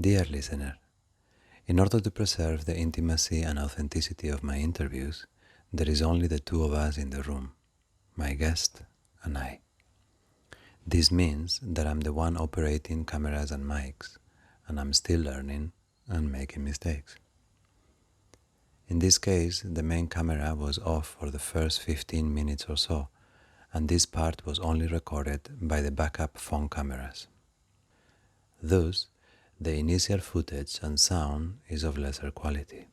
Dear listener, in order to preserve the intimacy and authenticity of my interviews, there is only the two of us in the room, my guest and I. This means that I'm the one operating cameras and mics, and I'm still learning and making mistakes. In this case, the main camera was off for the first 15 minutes or so, and this part was only recorded by the backup phone cameras. Thus, the initial footage and sound is of lesser quality.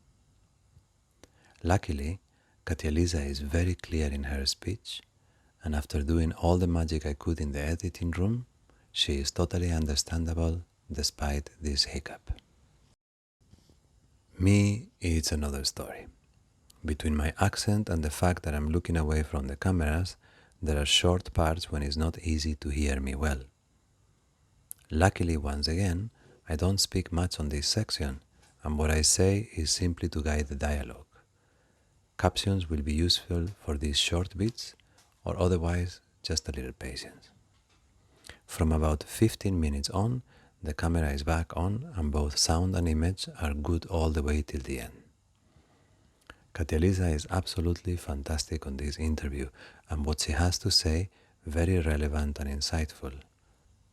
Luckily, Katjalisa is very clear in her speech, and after doing all the magic I could in the editing room, she is totally understandable despite this hiccup. Me, it's another story. Between my accent and the fact that I'm looking away from the cameras, there are short parts when it's not easy to hear me well. Luckily, once again, I don't speak much on this section, and what I say is simply to guide the dialogue. Captions will be useful for these short bits, or otherwise, just a little patience. From about 15 minutes on, the camera is back on, and both sound and image are good all the way till the end. Katjalisa is absolutely fantastic on this interview, and what she has to say, very relevant and insightful.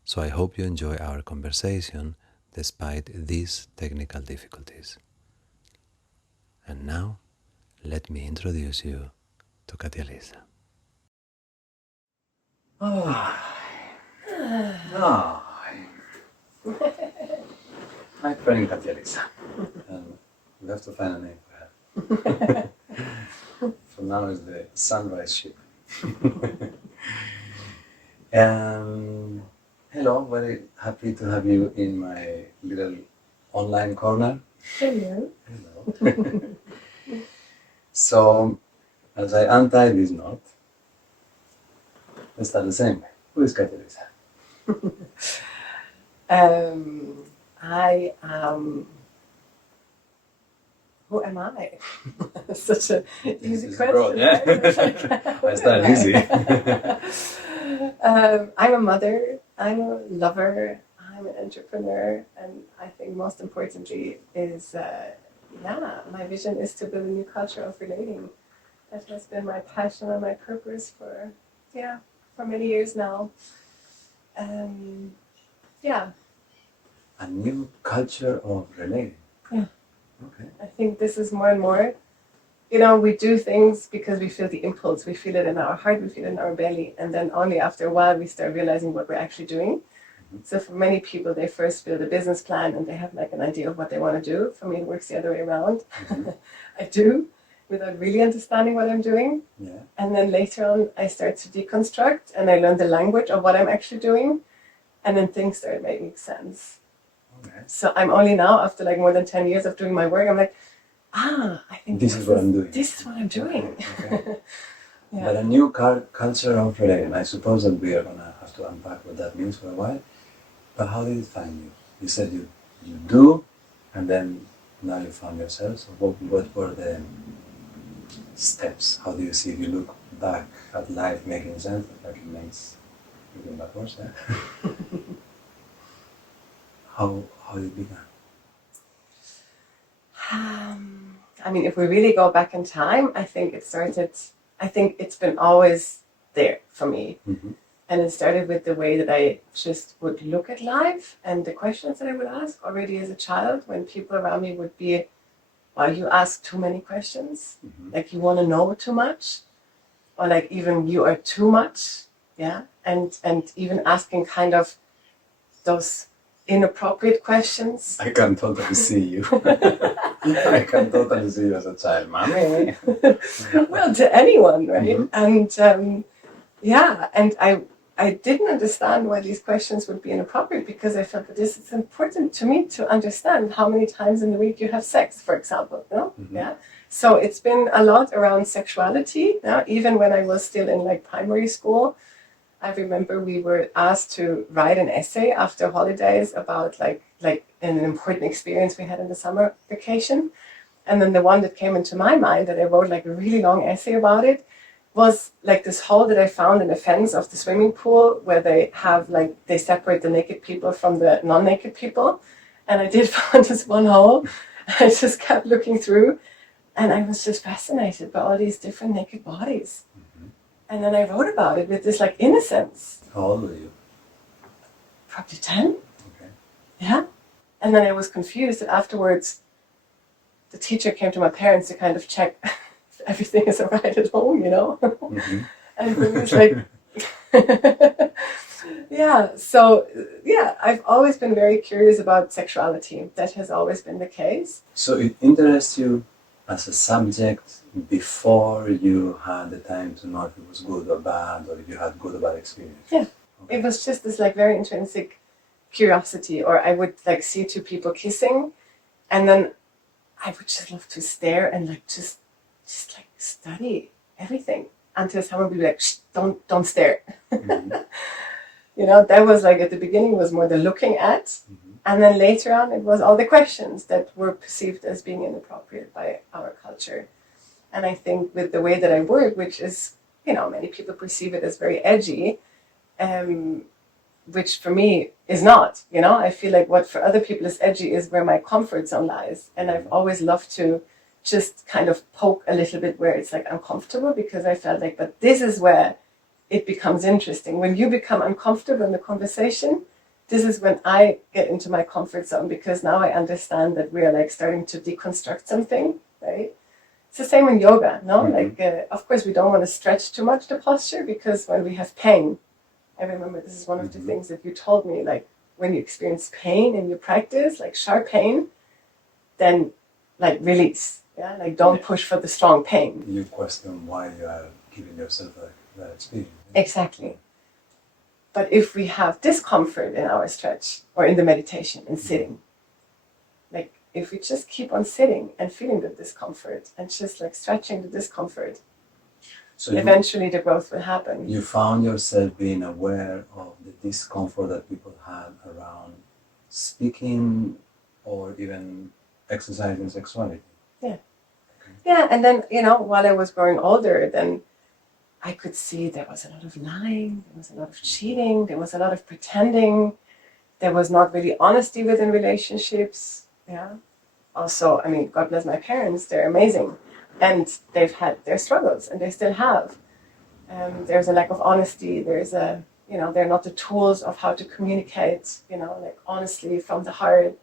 So I hope you enjoy our conversation despite these technical difficulties. And now, let me introduce you to Katjalisa. My friend Katjalisa. We have to find a name for her. For now, it's the sunrise ship. Hello, very happy to have you in my little online corner. Hello. Hello. So, as I untie this knot, let's start the same way. Who is Katjalisa? I am. Who am I? Such an easy question. Broad, yeah? Right? I started easy. I'm a mother. I'm a lover. I'm an entrepreneur, and I think most importantly is, my vision is to build a new culture of relating. That has been my passion and my purpose for many years now. A new culture of relating. Yeah. Okay. I think this is more and more, we do things because we feel the impulse, we feel it in our heart, we feel it in our belly, and then only after a while we start realizing what we're actually doing. Mm-hmm. So for many people, they first build a business plan and they have like an idea of what they want to do. For me, it works the other way around. Mm-hmm. I do, without really understanding what I'm doing. Yeah. And then later on, I start to deconstruct and I learn the language of what I'm actually doing, and then things start making sense. Okay. So I'm only now, after like more than 10 years of doing my work, I'm like, I think this is what I'm doing. This is what I'm doing. Okay. Yeah. But a new culture of relating. I suppose that we are going to have to unpack what that means for a while. But how did it find you? You said you do, and then now you found yourself. So what were the steps? How do you see if you look back at life making sense? Like it makes looking backwards, yeah? How did it begin? If we really go back in time, I think it's been always there for me. Mm-hmm. And it started with the way that I just would look at life and the questions that I would ask already as a child, when people around me would be, well, you ask too many questions, mm-hmm. like you want to know too much, or like even you are too much, yeah, and even asking kind of those inappropriate questions. I can totally see you. I can totally see you as a child, mommy. Well, to anyone, right? Mm-hmm. And I didn't understand why these questions would be inappropriate, because I felt that this is important to me to understand how many times in the week you have sex, for example. Mm-hmm. Yeah. So it's been a lot around sexuality. Even when I was still in like primary school, I remember we were asked to write an essay after holidays about like an important experience we had in the summer vacation. And then the one that came into my mind that I wrote like a really long essay about it was like this hole that I found in the fence of the swimming pool, where they have they separate the naked people from the non-naked people. And I did find this one hole. I just kept looking through, and I was just fascinated by all these different naked bodies. And then I wrote about it with this like innocence. How old were you? Probably 10. Okay. Yeah. And then I was confused, and afterwards the teacher came to my parents to kind of check if everything is all right at home, you know. And it was like, yeah. So yeah, I've always been very curious about sexuality. That has always been the case. So it interests you as a subject before you had the time to know if it was good or bad, or if you had good or bad experience? Yeah. Okay. It was just this like very intrinsic curiosity, or I would like see two people kissing, and then I would just love to stare and like just like study everything until someone would be like, shh, don't stare. You know, that was like at the beginning was more the looking at, and then later on it was all the questions that were perceived as being inappropriate by our culture. And I think with the way that I work, which is, you know, many people perceive it as very edgy, which for me is not, you know. I feel like what for other people is edgy is where my comfort zone lies. And I've always loved to just kind of poke a little bit where it's like uncomfortable, because I felt like, but this is where it becomes interesting. When you become uncomfortable in the conversation, this is when I get into my comfort zone, because now I understand that we are like starting to deconstruct something, right? It's the same in yoga, no? Like, of course, we don't want to stretch too much the posture, because when we have pain, I remember this is one of the things that you told me, like when you experience pain in your practice, like sharp pain, then like release, yeah? Like don't push for the strong pain. You question why you are giving yourself that experience. Exactly. But if we have discomfort in our stretch or in the meditation and sitting, like if we just keep on sitting and feeling the discomfort and just like stretching the discomfort, so eventually the growth will happen. You found yourself being aware of the discomfort that people had around speaking or even exercising sexuality. Yeah. Okay. Yeah, and then, you know, while I was growing older, then I could see there was a lot of lying, there was a lot of cheating, there was a lot of pretending, there was not really honesty within relationships. Yeah. Also, I mean, God bless my parents, they're amazing. And they've had their struggles, and they still have. There's a lack of honesty. There's a, you know, they're not the tools of how to communicate, you know, like honestly from the heart.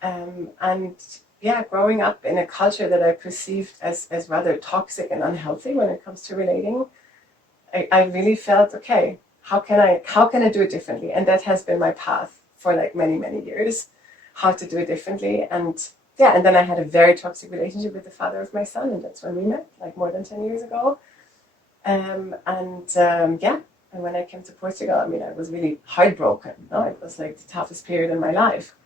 And yeah, growing up in a culture that I perceived as rather toxic and unhealthy when it comes to relating, I really felt, okay, how can I do it differently? And that has been my path for like many, many years, how to do it differently. And yeah, and then I had a very toxic relationship with the father of my son, and that's when we met, like more than 10 years ago. Yeah, and when I came to Portugal, I mean, I was really heartbroken. No? It was like the toughest period in my life.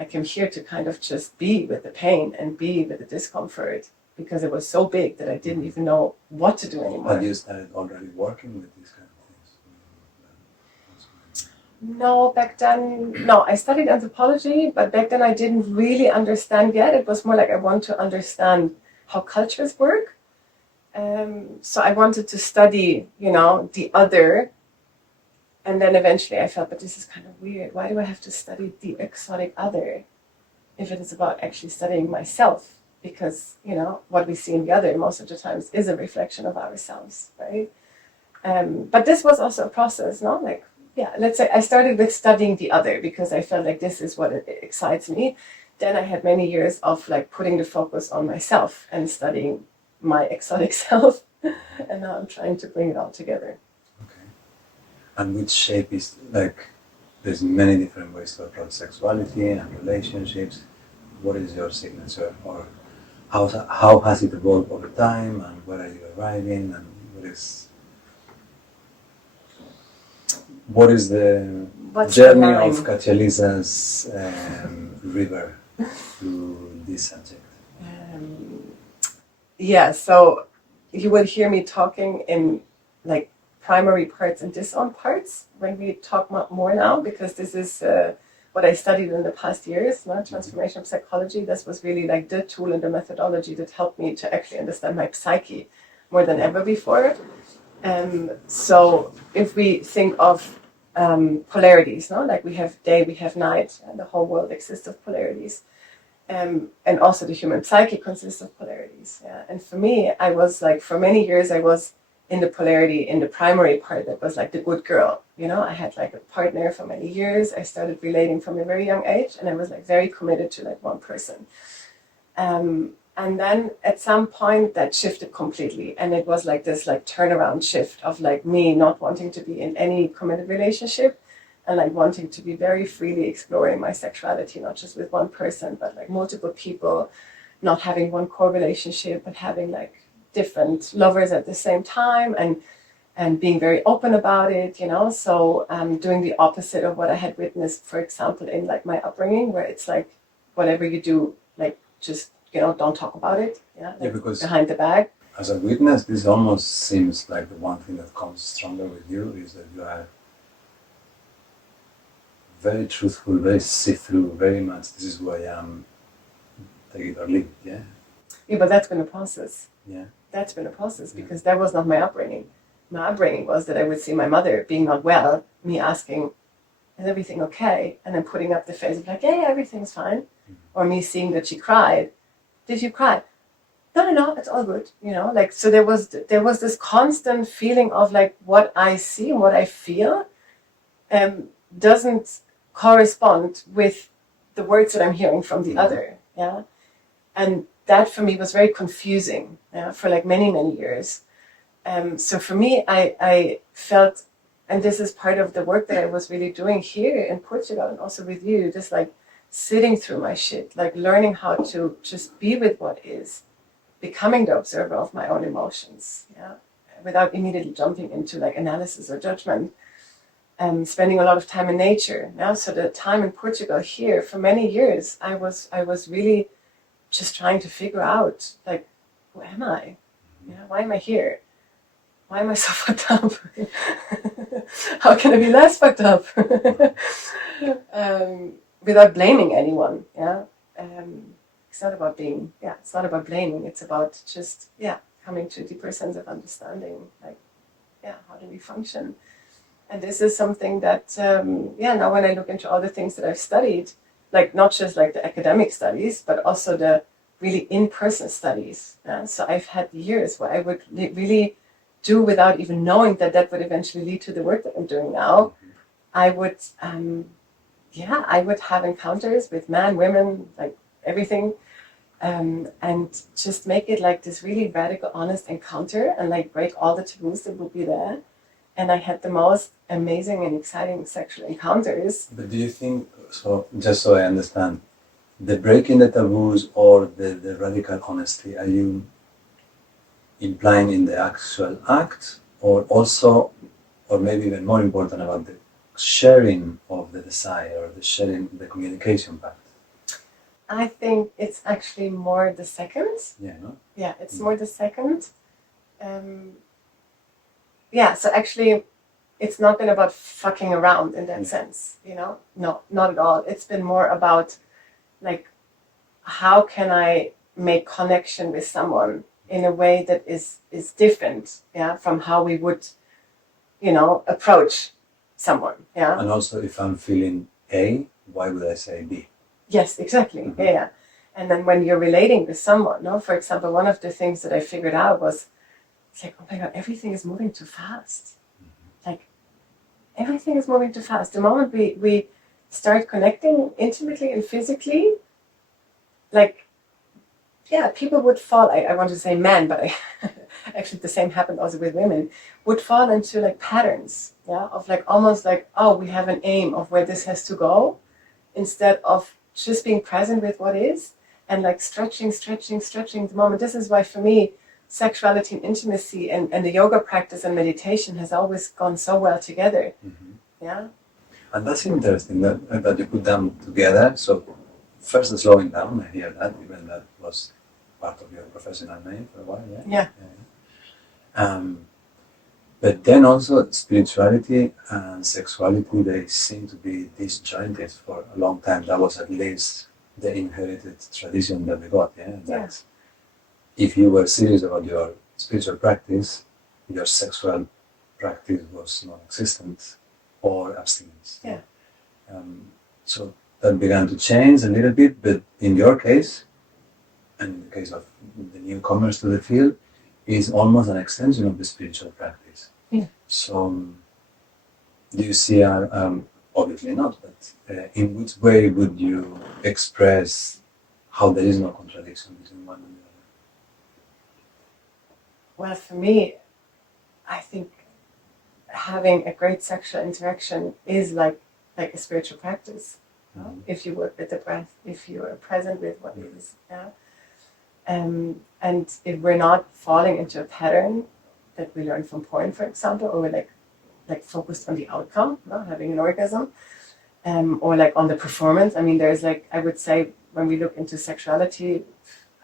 I came here to kind of just be with the pain and be with the discomfort, because it was so big that I didn't even know what to do anymore. Had you started already working with these kind of things? No, back then, no, I studied anthropology, but back then I didn't really understand yet. It was more like I want to understand how cultures work. So I wanted to study, you know, the other. And then eventually I felt, but this is kind of weird. Why do I have to study the exotic other if it is about actually studying myself? Because, you know, what we see in the other most of the times is a reflection of ourselves, right? But this was also a process, no? Like, yeah, let's say I started with studying the other because I felt like this is what excites me. Then I had many years of like putting the focus on myself and studying my exotic self. And now I'm trying to bring it all together. Okay. And which shape is, like, there's many different ways to approach sexuality and relationships. What is your signature, or how has it evolved over time, and where are you arriving, and what is the journey of Katjalisa's river through this subject? Yeah, so you will hear me talking in like primary parts and disowned parts when we talk more now, because this is what I studied in the past years, transformational psychology. This was really like the tool and the methodology that helped me to actually understand my psyche more than ever before. So if we think of polarities, no? Like we have day, we have night, and the whole world exists of polarities. And also the human psyche consists of polarities. Yeah? And for me, I was like, for many years, I was in the polarity, in the primary part that was like the good girl. You know, I had like a partner for many years. I started relating from a very young age, and I was like very committed to like one person. And then at some point that shifted completely, and it was like this like turnaround shift of like me not wanting to be in any committed relationship, and like wanting to be very freely exploring my sexuality, not just with one person, but like multiple people, not having one core relationship, but having like different lovers at the same time, and being very open about it, you know. So doing the opposite of what I had witnessed, for example, in like my upbringing, where it's like whatever you do, like just, you know, don't talk about it. Yeah, like Yeah, because behind the back. as a witness, this almost seems like the one thing that comes stronger with you is that you are very truthful, very see-through, very much, this is who I am, take it or leave it, yeah? Yeah, but that's been a process. Yeah. That's been a process because that was not my upbringing. My upbringing was that I would see my mother being not well, me asking, is everything okay? And then putting up the face of like, yeah, everything's fine. Or me seeing that she cried. Did you cry? No, it's all good. You know, like, so there was this constant feeling of like what I see and what I feel doesn't correspond with the words that I'm hearing from the other. Yeah. And that for me was very confusing, yeah, for like many years. So for me, I felt, and this is part of the work that I was really doing here in Portugal and also with you, just like sitting through my shit, like learning how to just be with what is, becoming the observer of my own emotions, yeah, without immediately jumping into like analysis or judgment. Spending a lot of time in nature. Yeah? So the time in Portugal here, for many years, I was really just trying to figure out, like, who am I? Yeah, why am I here? Why am I so fucked up? How can I be less fucked up? Without blaming anyone. Yeah, it's not about being. Yeah, it's not about blaming. It's about just coming to a deeper sense of understanding. Like, how do we function? And this is something that now when I look into all the things that I've studied, like not just like the academic studies, but also the really in-person studies. So I've had years where I would really do without even knowing that would eventually lead to the work that I'm doing now. I would, I would have encounters with men, women, like everything, and just make it like this really radical, honest encounter, and like break all the taboos that would be there. And I had the most amazing and exciting sexual encounters. But do you think, so just so I understand, the breaking the taboos or the radical honesty, are you implying in the actual act, or also, or maybe even more important, about the sharing of the desire or the sharing, the communication part? I think it's actually more the second. Yeah, no? Yeah, it's more the second. So actually, it's not been about fucking around in that sense, you know? No, not at all. It's been more about, like, how can I make connection with someone in a way that is different, from how we would, approach someone, And also, if I'm feeling A, why would I say B? Yes, exactly. Mm-hmm. Yeah. And then when you're relating with someone, no, for example, one of the things that I figured out was, it's like, oh my God, everything is moving too fast. Mm-hmm. Like, everything is moving too fast. The moment we start connecting intimately and physically, like, people would fall, I want to say men, but actually the same happened also with women, would fall into like patterns, of like almost like, oh, we have an aim of where this has to go, instead of just being present with what is, and like stretching the moment. This is why for me, sexuality and intimacy and the yoga practice and meditation has always gone so well together. Mm-hmm. Yeah. And that's interesting that you put them together. So first the slowing down, I hear that, even that was part of your professional name for a while, yeah? But then also spirituality and sexuality, they seem to be disjointed for a long time. That was at least the inherited tradition that we got, That if you were serious about your spiritual practice, your sexual practice was non-existent. or abstinence. Yeah. So that began to change a little bit, but in your case, and in the case of the newcomers to the field, is almost an extension of the spiritual practice. Yeah. So, do you see, obviously not, but in which way would you express how there is no contradiction between one and the other? Well, for me, I think having a great sexual interaction is like a spiritual practice. Mm-hmm. If you work with the breath, if you are present with what is, yeah. And if we're not falling into a pattern that we learn from porn, for example, or we're like focused on the outcome, having an orgasm, or like on the performance. I mean, there's like, I would say, when we look into sexuality,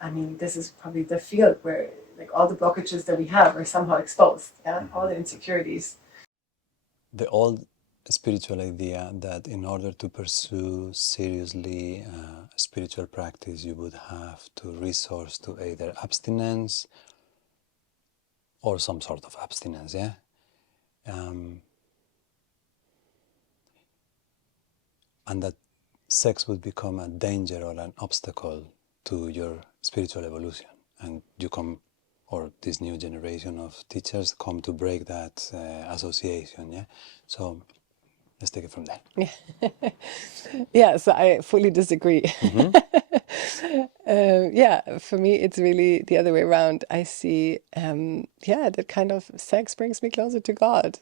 I mean, this is probably the field where like all the blockages that we have are somehow exposed. Yeah, all the insecurities. The old spiritual idea that in order to pursue seriously spiritual practice, you would have to resource to either abstinence or some sort of abstinence, yeah? And that sex would become a danger or an obstacle to your spiritual evolution. And you come, or this new generation of teachers come to break that association, yeah? So let's take it from there. Yeah, yeah. So I fully disagree. Yeah, for me, it's really the other way around. I see, yeah, that kind of sex brings me closer to God.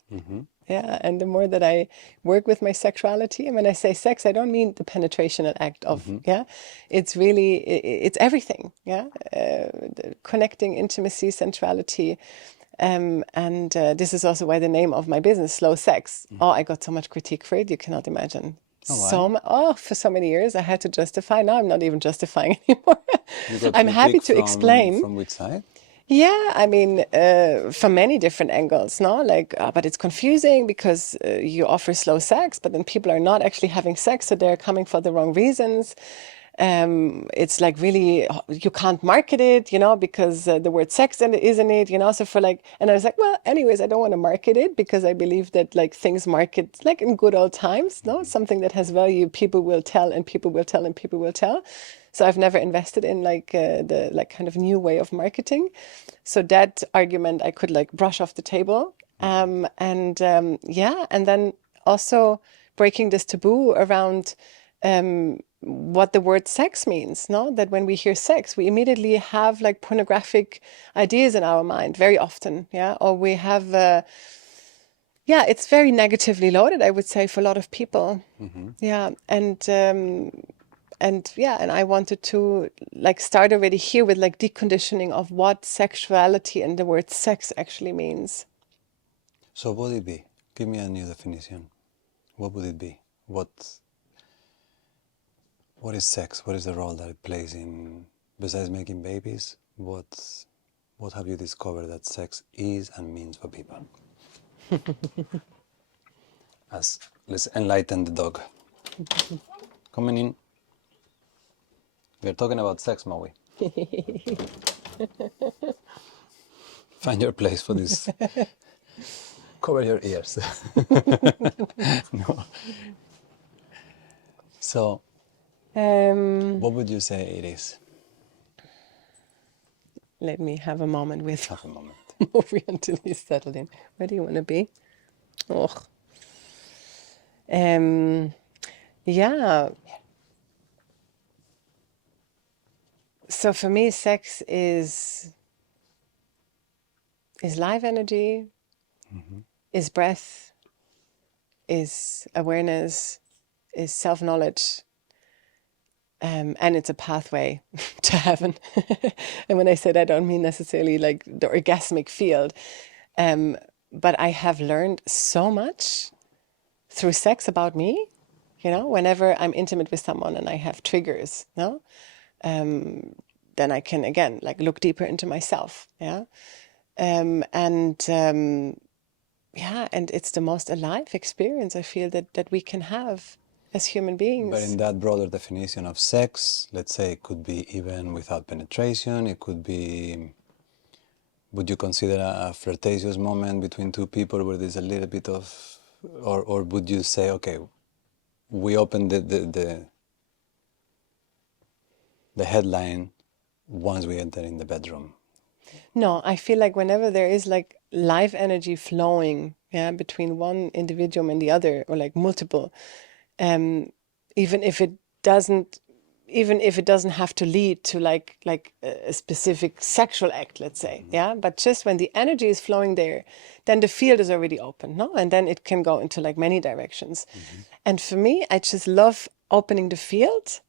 Yeah, and the more that I work with my sexuality, and when I say sex, I don't mean the penetrational act of, yeah, it's really, it's everything, yeah, connecting, intimacy, sensuality. And this is also why the name of my business, Slow Sex. Oh, I got so much critique for it, you cannot imagine. For so many years I had to justify. Now I'm not even justifying anymore. I'm happy to explain. From which side? Yeah, I mean, from many different angles, no? Like, but it's confusing because you offer slow sex, but then people are not actually having sex, so they're coming for the wrong reasons. It's like really, you can't market it, because the word sex is in it, so for like, and I was like, well, anyways, I don't want to market it because I believe that like things market like in good old times, no? Something that has value, people will tell and people will tell and people will tell. So I've never invested in like the like kind of new way of marketing. So that argument I could like brush off the table. Yeah, and then also breaking this taboo around what the word sex means, no? That when we hear sex, we immediately have like pornographic ideas in our mind very often, yeah? Or we have, yeah, it's very negatively loaded, I would say, for a lot of people. Yeah, and yeah, and I wanted to like start already here with like deconditioning of what sexuality and the word sex actually means. So what would it be? Give me a new definition. What would it be? What is sex? What is the role that it plays in, besides making babies? What have you discovered that sex is and means for people? Let's enlighten the dog. Coming in. We're talking about sex, Maui. Find your place for this. Cover your ears. No. So, what would you say it is? Let me have a moment with Have a moment. Mauri until he's settled in. Where do you want to be? Oh. Yeah. So for me, sex is live energy, is breath, is awareness, is self-knowledge, and it's a pathway to heaven. And when I say that, I don't mean necessarily like the orgasmic field, but I have learned so much through sex about me. Whenever I'm intimate with someone and I have triggers, no, then I can again like look deeper into myself. Yeah, yeah, and it's the most alive experience I feel that we can have as human beings. But in that broader definition of sex, let's say it could be even without penetration, it could be, would you consider a flirtatious moment between two people where there's a little bit of or would you say, okay, we open the headline once we enter in the bedroom? No, I feel like whenever there is like life energy flowing, yeah, between one individual and the other, or like multiple, um, even if it doesn't, even if it doesn't have to lead to like a specific sexual act, let's say, yeah, but just when the energy is flowing there, then the field is already open, no, and then it can go into like many directions. And for me, I just love opening the field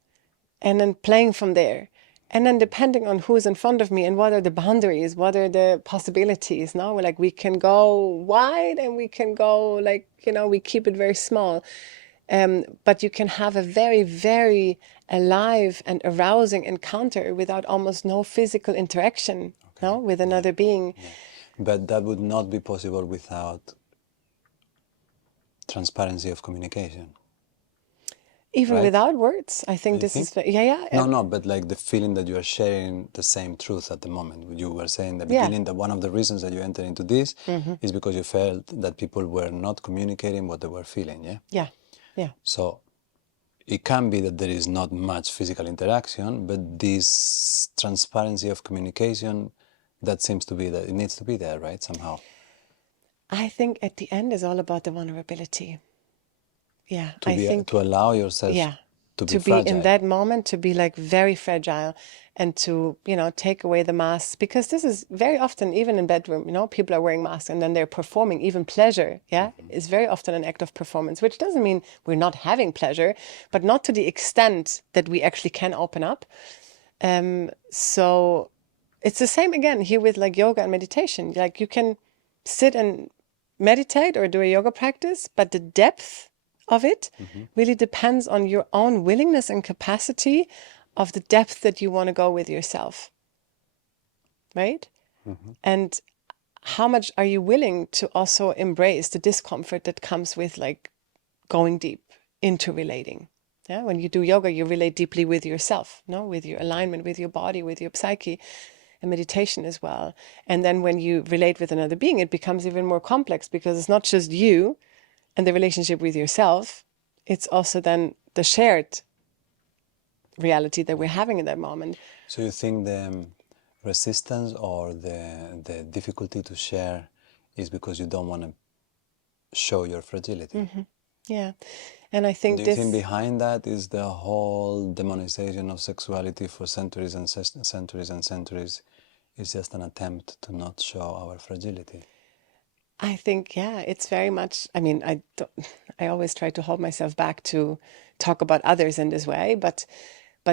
and then playing from there. And then depending on who's in front of me and what are the boundaries, what are the possibilities, no? Like we can go wide and we can go like, we keep it very small. But you can have a very, very alive and arousing encounter without almost no physical interaction, no, with another being. Yeah. But that would not be possible without transparency of communication. Even Right? without words, I think Do you this think? is, yeah. No, but like the feeling that you are sharing the same truth at the moment. You were saying in the Yeah. beginning that one of the reasons that you entered into this is because you felt that people were not communicating what they were feeling, yeah? Yeah. Yeah. So it can be that there is not much physical interaction, but this transparency of communication, that seems to be that it needs to be there, right? Somehow. I think at the end is all about the vulnerability. Yeah, I think, To allow yourself yeah, to be to be in fragile. that moment, to be like very fragile and to, take away the masks, because this is very often, even in bedroom, people are wearing masks and then they're performing. Even pleasure, yeah, is very often an act of performance, which doesn't mean we're not having pleasure, but not to the extent that we actually can open up. So it's the same again here with like yoga and meditation. Like you can sit and meditate or do a yoga practice, but the depth of it really depends on your own willingness and capacity of the depth that you want to go with yourself. Right? And how much are you willing to also embrace the discomfort that comes with like going deep into relating? Yeah, when you do yoga, you relate deeply with yourself, no, with your alignment, with your body, with your psyche, and meditation as well. And then when you relate with another being, it becomes even more complex because it's not just you and the relationship with yourself, it's also then the shared reality that we're having in that moment. So you think the resistance or the difficulty to share is because you don't want to show your fragility? Yeah. And I think Do you think behind that is the whole demonization of sexuality for centuries and centuries and centuries is just an attempt to not show our fragility? I think, yeah, it's very much, I mean, I always try to hold myself back to talk about others in this way, but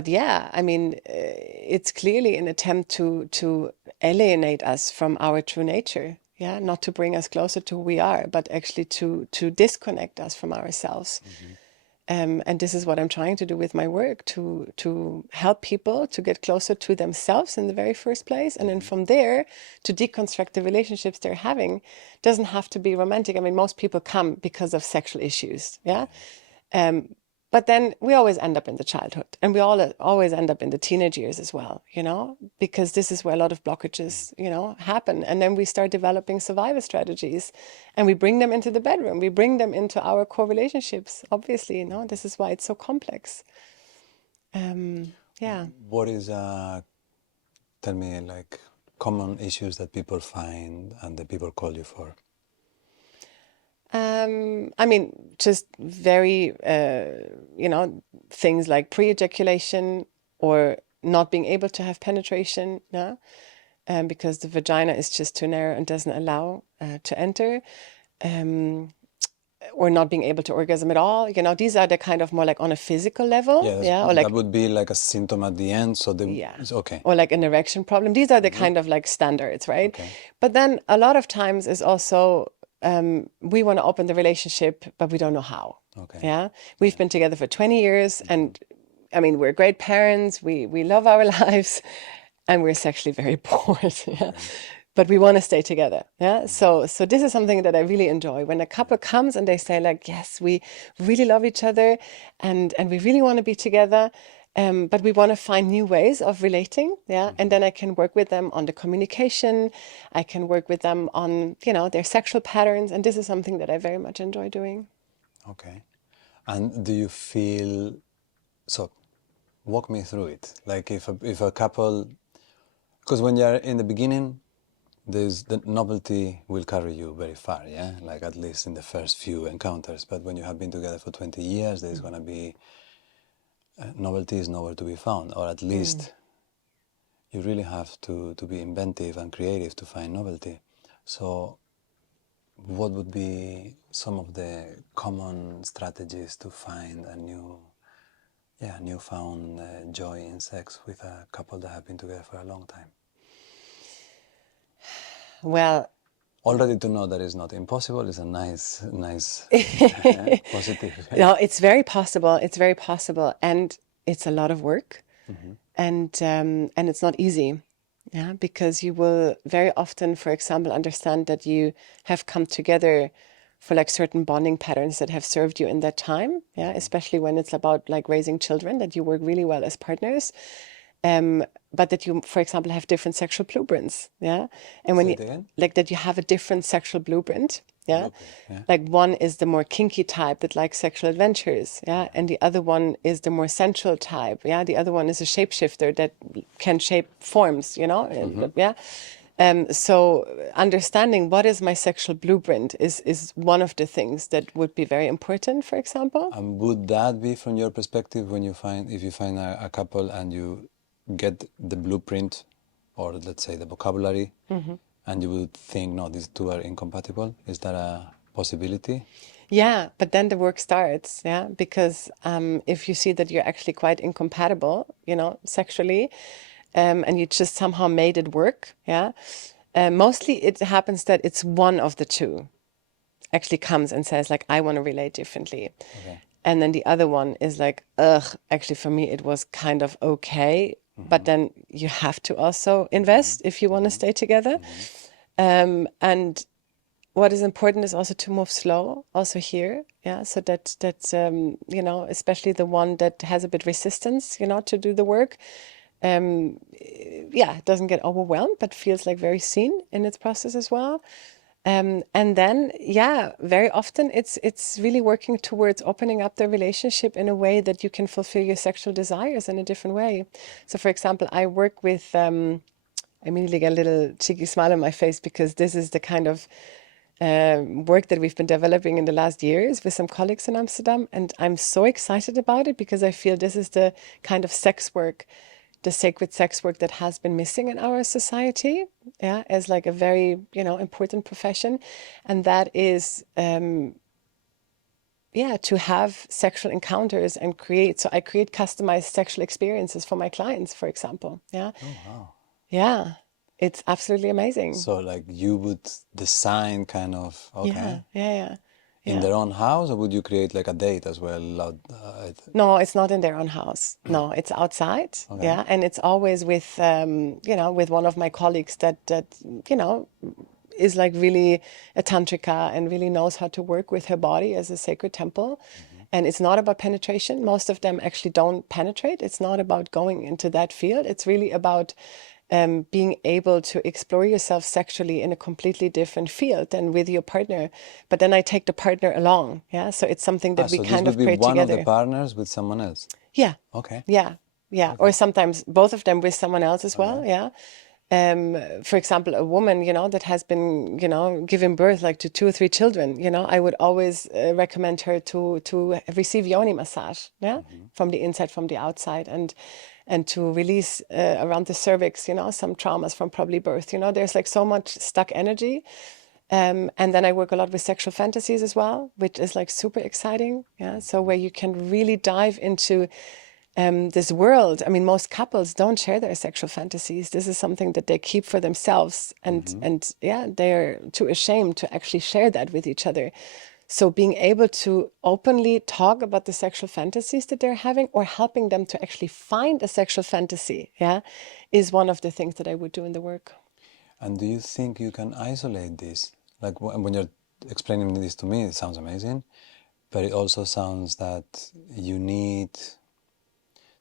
yeah, I mean, it's clearly an attempt to alienate us from our true nature. Yeah, not to bring us closer to who we are, but actually to disconnect us from ourselves. And this is what I'm trying to do with my work, to help people to get closer to themselves in the very first place, and then from there to deconstruct the relationships they're having. Doesn't have to be romantic. I mean, most people come because of sexual issues, yeah. But then we always end up in the childhood, and we all always end up in the teenage years as well, because this is where a lot of blockages, happen. And then we start developing survival strategies, and we bring them into the bedroom. We bring them into our core relationships, obviously, this is why it's so complex. Yeah. What is, tell me, like, common issues that people find and that people call you for? I mean, just very, things like pre-ejaculation or not being able to have penetration, yeah? Because the vagina is just too narrow and doesn't allow to enter, or not being able to orgasm at all. These are the kind of more like on a physical level, Yeah, or like, that would be like a symptom at the end. So it's okay. or like an erection problem. These are the kind of like standards, right? Okay. But then a lot of times is also we want to open the relationship, but we don't know how. Okay. Yeah, we've been together for 20 years, and I mean, we're great parents. We love our lives, and we're sexually very bored. Yeah. But we want to stay together. Yeah. So this is something that I really enjoy when a couple comes and they say like, yes, we really love each other, and we really want to be together. But we want to find new ways of relating, yeah. And then I can work with them on the communication. I can work with them on, their sexual patterns. And this is something that I very much enjoy doing. Okay. And do you feel, so walk me through it. Like if a couple, because when you're in the beginning, the novelty will carry you very far, yeah? Like at least in the first few encounters. But when you have been together for 20 years, there's going to be, novelty is nowhere to be found. Or at least you really have to be inventive and creative to find novelty. So what would be some of the common strategies to find a newfound joy in sex with a couple that have been together for a long time? Well, Already to know that it's not impossible is a nice, positive. no, it's very possible. It's very possible. And it's a lot of work. And it's not easy. Yeah, because you will very often, for example, understand that you have come together for like certain bonding patterns that have served you in that time. Yeah, especially when it's about like raising children, that you work really well as partners. But that you, for example, have different sexual blueprints. Yeah, and when Say you it again? like that, you have a different sexual blueprint. Yeah, Blueprint, yeah. like one is the more kinky type that likes sexual adventures. Yeah, and the other one is the more sensual type. Yeah, the other one is a shapeshifter that can shape forms. Yeah. So understanding what is my sexual blueprint is one of the things that would be very important, for example. And would that be from your perspective when if you find a couple and you get the blueprint, or let's say the vocabulary, and you would think, no, these two are incompatible? Is that a possibility? Yeah, but then the work starts, yeah, because if you see that you're actually quite incompatible, sexually, and you just somehow made it work, yeah, mostly it happens that it's one of the two actually comes and says like, I want to relate differently. Okay. And then the other one is like, ugh, actually for me it was kind of okay, but then you have to also invest if you want to stay together. And what is important is also to move slow, also here, yeah, so that especially the one that has a bit resistance, to do the work, yeah, doesn't get overwhelmed, but feels like very seen in its process as well. And then, yeah, very often it's really working towards opening up the relationship in a way that you can fulfill your sexual desires in a different way. So, for example, I work with. I immediately get a little cheeky smile on my face because this is the kind of work that we've been developing in the last years with some colleagues in Amsterdam. And I'm so excited about it because I feel this is the kind of sex work, the sacred sex work that has been missing in our society, yeah, as like a very, important profession. And that is, yeah, to have sexual encounters and create. So I create customized sexual experiences for my clients, for example. Yeah. Oh, wow. Yeah. It's absolutely amazing. So like you would design kind of, okay, Yeah. in their own house, or would you create like a date as well? No, it's not in their own house. No, it's outside. Okay. Yeah, and it's always with with one of my colleagues that is like really a tantrika and really knows how to work with her body as a sacred temple. And it's not about penetration. Most of them actually don't penetrate. It's not about going into that field. It's really about being able to explore yourself sexually in a completely different field than with your partner. But then I take the partner along. Yeah. So it's something that we So this kind would of be create one of together. the partners with someone else? Yeah. Okay. Yeah. Yeah. Or sometimes both of them with someone else as well. Yeah. For example, a woman, that has been, giving birth like to 2 or 3 children, I would always recommend her to receive yoni massage, yeah, from the inside, from the outside, and to release around the cervix, some traumas from probably birth. There's like so much stuck energy. And then I work a lot with sexual fantasies as well, which is like super exciting. Yeah. So where you can really dive into this world. I mean, most couples don't share their sexual fantasies. This is something that they keep for themselves, and yeah, they're too ashamed to actually share that with each other. So being able to openly talk about the sexual fantasies that they're having, or helping them to actually find a sexual fantasy, yeah, is one of the things that I would do in the work. And do you think you can isolate this? Like when you're explaining this to me, it sounds amazing, but it also sounds that you need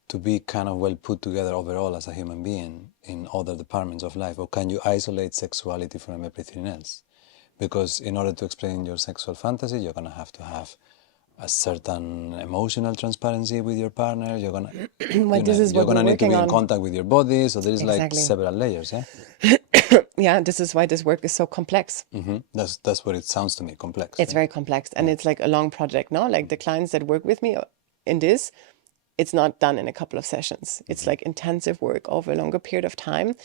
to be kind of well put together overall as a human being in other departments of life? Or can you isolate sexuality from everything else? Because in order to explain your sexual fantasy, you're going to have a certain emotional transparency with your partner. You're going to, Well, this is you're what going we're to need to working be in on. contact with your body. So there is like Exactly. several layers, yeah? Yeah, this is why this work is so complex. That's what it sounds to me, complex. It's Yeah? very complex, and it's like a long project, no? Like the clients that work with me in this, it's not done in a couple of sessions. It's like intensive work over a longer period of time.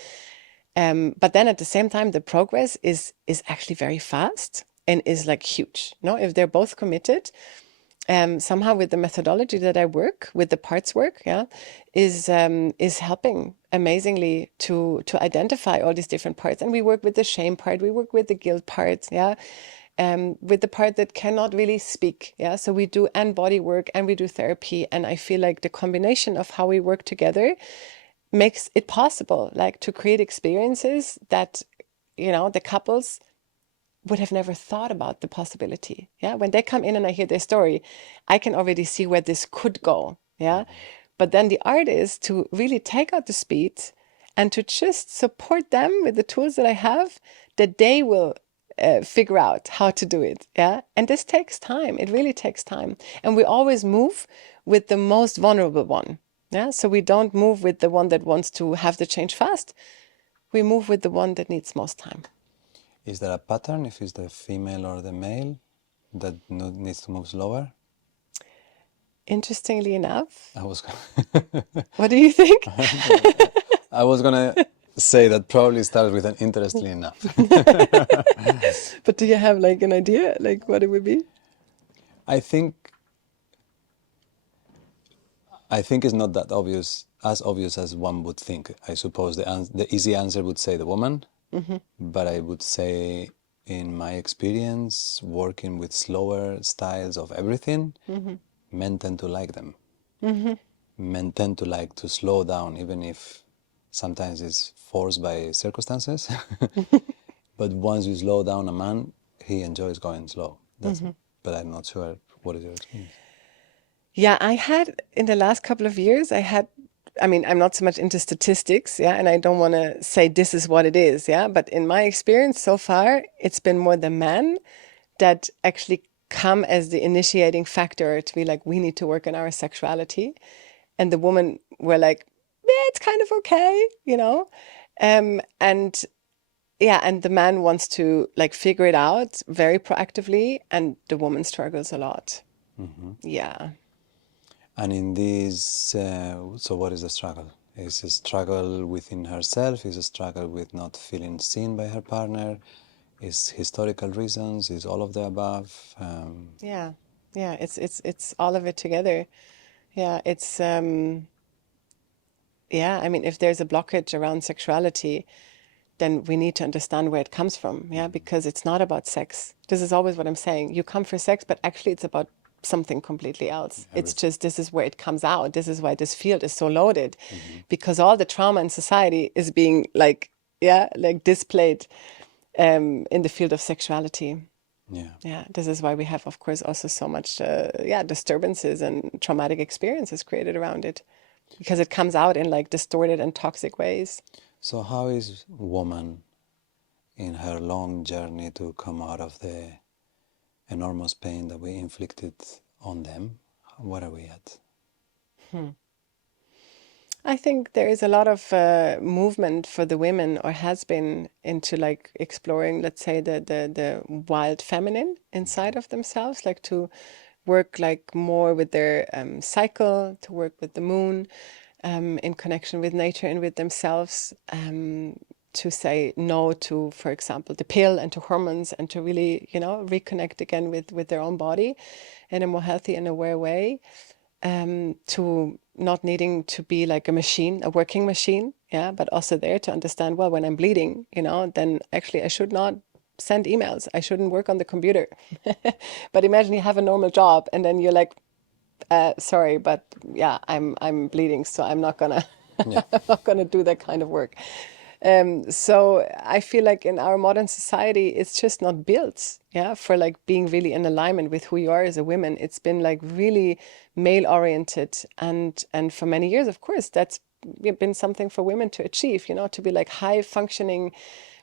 But then at the same time, the progress is actually very fast and is like huge. No, if they're both committed, somehow with the methodology that I work with, the parts work, yeah, is helping amazingly to identify all these different parts. And we work with the shame part, we work with the guilt part, yeah, with the part that cannot really speak, yeah. So we do and body work and we do therapy, and I feel like the combination of how we work together makes it possible, like to create experiences that the couples would have never thought about the possibility. Yeah. When they come in and I hear their story, I can already see where this could go. Yeah. But then the art is to really take out the speed and to just support them with the tools that I have, that they will figure out how to do it. Yeah. And this takes time. It really takes time. And we always move with the most vulnerable one. Yeah. So we don't move with the one that wants to have the change fast. We move with the one that needs most time. Is there a pattern if it's the female or the male that needs to move slower? Interestingly enough, I was what do you think? I was gonna say that probably starts with an interestingly enough. But do you have like an idea, like what it would be? I think it's not that obvious, as obvious as one would think. I suppose the easy answer would say the woman, but I would say, in my experience, working with slower styles of everything, men tend to like them. Men tend to like to slow down, even if sometimes it's forced by circumstances. But once you slow down a man, he enjoys going slow. But I'm not sure what is your experience. Yeah, I had in the last couple of years, I mean, I'm not so much into statistics, yeah, and I don't want to say this is what it is, yeah, but in my experience so far, it's been more the men that actually come as the initiating factor to be like, we need to work on our sexuality. And the woman were like, yeah, it's kind of okay, and yeah, and the man wants to like figure it out very proactively, and the woman struggles a lot. Yeah. And in this, so what is the struggle? Is a struggle within herself? Is a struggle with not feeling seen by her partner? Is historical reasons? Is all of the above? Yeah. Yeah, it's all of it together. Yeah, yeah, I mean, if there's a blockage around sexuality, then we need to understand where it comes from. Yeah, because it's not about sex. This is always what I'm saying. You come for sex, but actually it's about something completely else. It's just, this is where it comes out. This is why this field is so loaded, because all the trauma in society is being like, yeah, like displayed in the field of sexuality. Yeah. Yeah, this is why we have, of course, also so much, disturbances and traumatic experiences created around it, because it comes out in like distorted and toxic ways. So how is woman in her long journey to come out of the enormous pain that we inflicted on them? Where are we at? I think there is a lot of movement for the women, or has been, into like exploring, let's say, the wild feminine inside of themselves, like to work like more with their cycle, to work with the moon, in connection with nature and with themselves, to say no to, for example, the pill and to hormones, and to really, reconnect again with their own body in a more healthy and aware way, to not needing to be like a machine, a working machine, yeah, but also there to understand, well, when I'm bleeding, then actually I should not send emails. I shouldn't work on the computer. But imagine you have a normal job and then you're like, sorry, but yeah, I'm bleeding, so I'm not gonna Yeah. I'm not gonna do that kind of work. So I feel like in our modern society, it's just not built, yeah, for like being really in alignment with who you are as a woman. It's been like really male oriented, and for many years, of course, that's been something for women to achieve, you know, to be like high functioning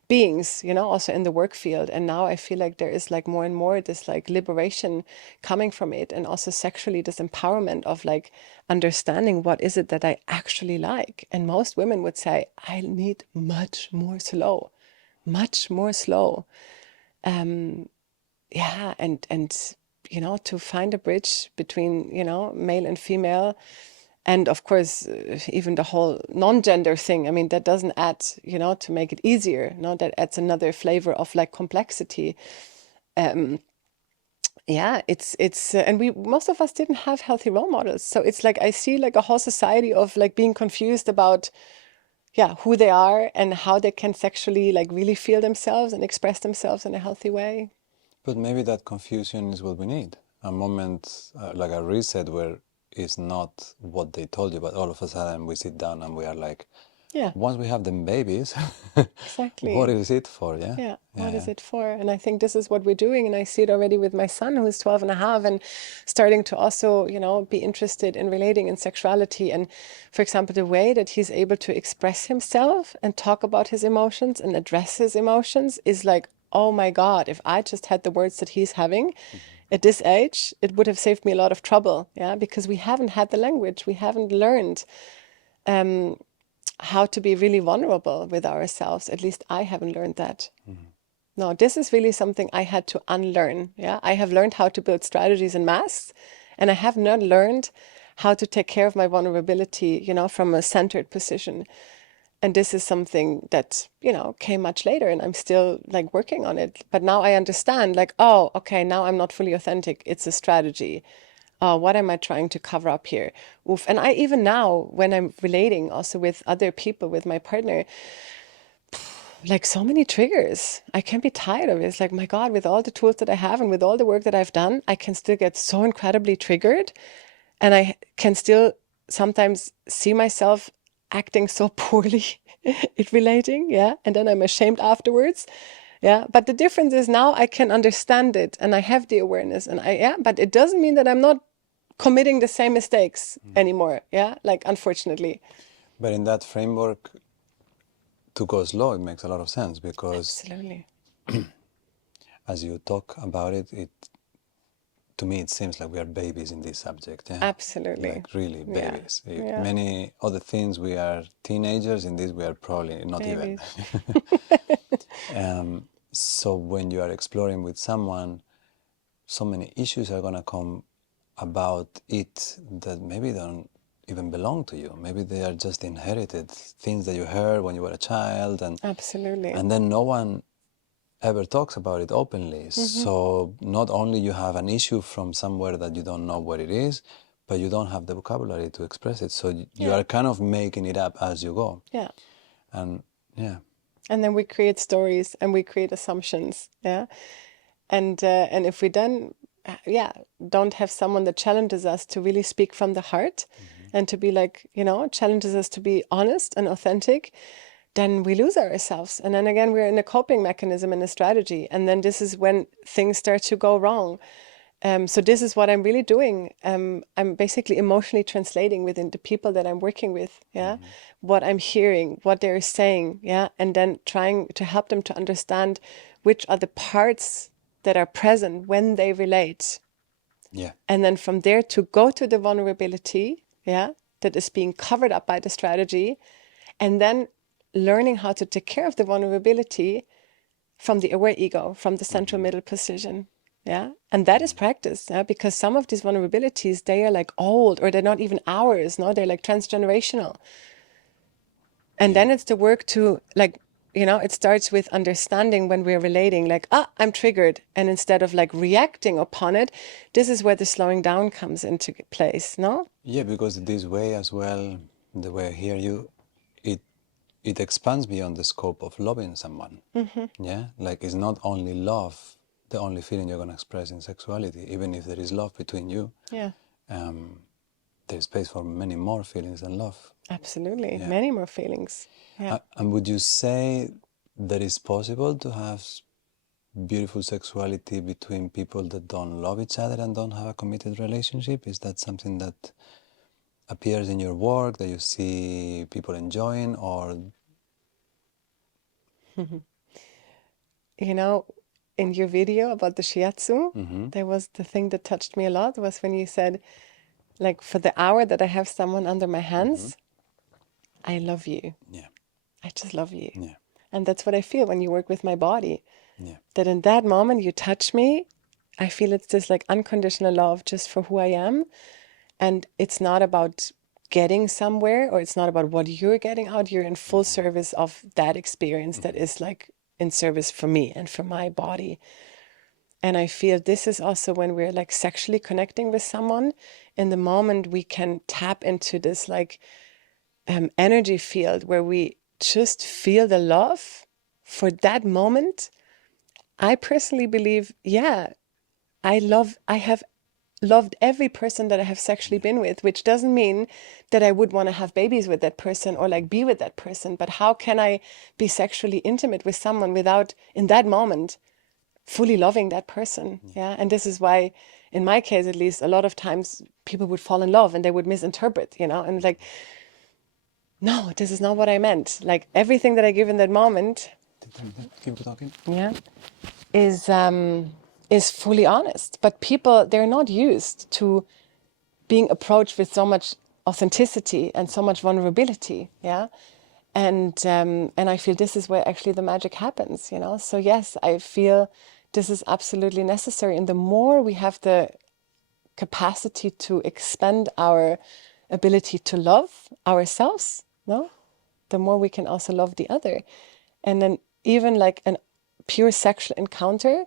beings, you know, also in the work field. And now I feel like there is like more and more this like liberation coming from it, and also sexually this empowerment of like understanding what is it that I actually like. And most women would say, I need much more slow, much more slow. Yeah, and you know, to find a bridge between, you know, male and female, and of course even the whole non-gender thing, I mean, that doesn't add, you know, to make it easier, no, that adds another flavor of like complexity. Yeah, it's and we, most of us didn't have healthy role models, so it's like I see like a whole society of like being confused about, yeah, who they are and how they can sexually like really feel themselves and express themselves in a healthy way. But maybe that confusion is what we need. A moment, like a reset, where it's not what they told you, but all of a sudden we sit down and we are like, Yeah, once we have them babies, what exactly. is it for? Yeah, Yeah, yeah, what is yeah. it for? And I think this is what we're doing. And I see it already with my son, who's 12 and a half, and starting to also, you know, be interested in relating in sexuality. And for example, the way that he's able to express himself and talk about his emotions and address his emotions is like, oh my God, if I just had the words that he's having at this age, it would have saved me a lot of trouble. Yeah, because we haven't had the language, we haven't learned how to be really vulnerable with ourselves. At least I haven't learned that. No, this is really something I had to unlearn. Yeah, I have learned how to build strategies and masks, and I have not learned how to take care of my vulnerability, you know, from a centered position. And this is something that, you know, came much later, and I'm still like working on it. But now I understand, like, oh, okay, now I'm not fully authentic. It's a strategy. What am I trying to cover up here? Oof. And I, even now, when I'm relating also with other people, with my partner, like so many triggers. I can be tired of it. It's like, my God, with all the tools that I have and with all the work that I've done, I can still get so incredibly triggered. And I can still sometimes see myself acting so poorly in relating. Yeah. And then I'm ashamed afterwards. Yeah. But the difference is now I can understand it and I have the awareness, and yeah, but it doesn't mean that I'm not committing the same mistakes anymore. Yeah. Like, unfortunately. But in that framework, to go slow, it makes a lot of sense because Absolutely. as you talk about it, to me it seems like we are babies in this subject. Yeah, Absolutely. like really Yeah. babies. Yeah. Many other things we are teenagers. In this, we are probably not even. Babies. So when you are exploring with someone, so many issues are gonna come about it that maybe don't even belong to you. Maybe they are just inherited things that you heard when you were a child, Absolutely. and then no one ever talks about it openly. So not only you have an issue from somewhere that you don't know what it is, but you don't have the vocabulary to express it. So you Yeah. are kind of making it up as you go. Yeah. And yeah, And then we create stories and we create assumptions. Yeah. And if we then, yeah, don't have someone that challenges us to really speak from the heart, and to be like, you know, challenges us to be honest and authentic, then we lose ourselves. And then again, we're in a coping mechanism and a strategy. And then this is when things start to go wrong. So this is what I'm really doing. I'm basically emotionally translating within the people that I'm working with, yeah, what I'm hearing, what they're saying, yeah, and then trying to help them to understand which are the parts that are present when they relate. yeah, And then from there to go to the vulnerability, yeah, that is being covered up by the strategy, and then learning how to take care of the vulnerability from the aware ego, from the central middle position. Yeah. And that is practice. Yeah. Because some of these vulnerabilities, they are like old, or they're not even ours. No, they're like transgenerational. And yeah. then it's the work to like, you know, it starts with understanding when we're relating, like, I'm triggered. And instead of like reacting upon it, this is where the slowing down comes into place. No? Yeah, because this way as well, the way I hear you, it it expands beyond the scope of loving someone. Yeah, like it's not only love, the only feeling you're gonna express in sexuality, even if there is love between you. Yeah. there's space for many more feelings than love. Absolutely. Yeah. Many more feelings. Yeah. And would you say that it's possible to have beautiful sexuality between people that don't love each other and don't have a committed relationship? Is that something that appears in your work, that you see people enjoying, or? You know, in your video about the shiatsu, Mm-hmm. there was the thing that touched me a lot was when you said, like, for the hour that I have someone under my hands, I love you. Yeah. I just love you. Yeah. And that's what I feel when you work with my body. Yeah. That in that moment you touch me, I feel it's this like unconditional love just for who I am. And it's not about getting somewhere, or it's not about what you're getting out. You're in full service of that experience that is like in service for me and for my body. And I feel this is also when we're like sexually connecting with someone, in the moment we can tap into this like energy field where we just feel the love for that moment. I personally believe, yeah, I have loved every person that I have sexually been with, which doesn't mean that I would want to have babies with that person or like be with that person. But how can I be sexually intimate with someone without, in that moment, fully loving that person? Yeah. And this is why, in my case at least, a lot of times people would fall in love and they would misinterpret, and like, no, this is not what I meant. Like everything that I give in that moment, Keep talking. yeah, is fully honest. But people, they're not used to being approached with so much authenticity and so much vulnerability, yeah. And I feel this is where actually the magic happens. So yes, I feel this is absolutely necessary. And the more we have the capacity to expand our ability to love ourselves, no, the more we can also love the other. And then even like a pure sexual encounter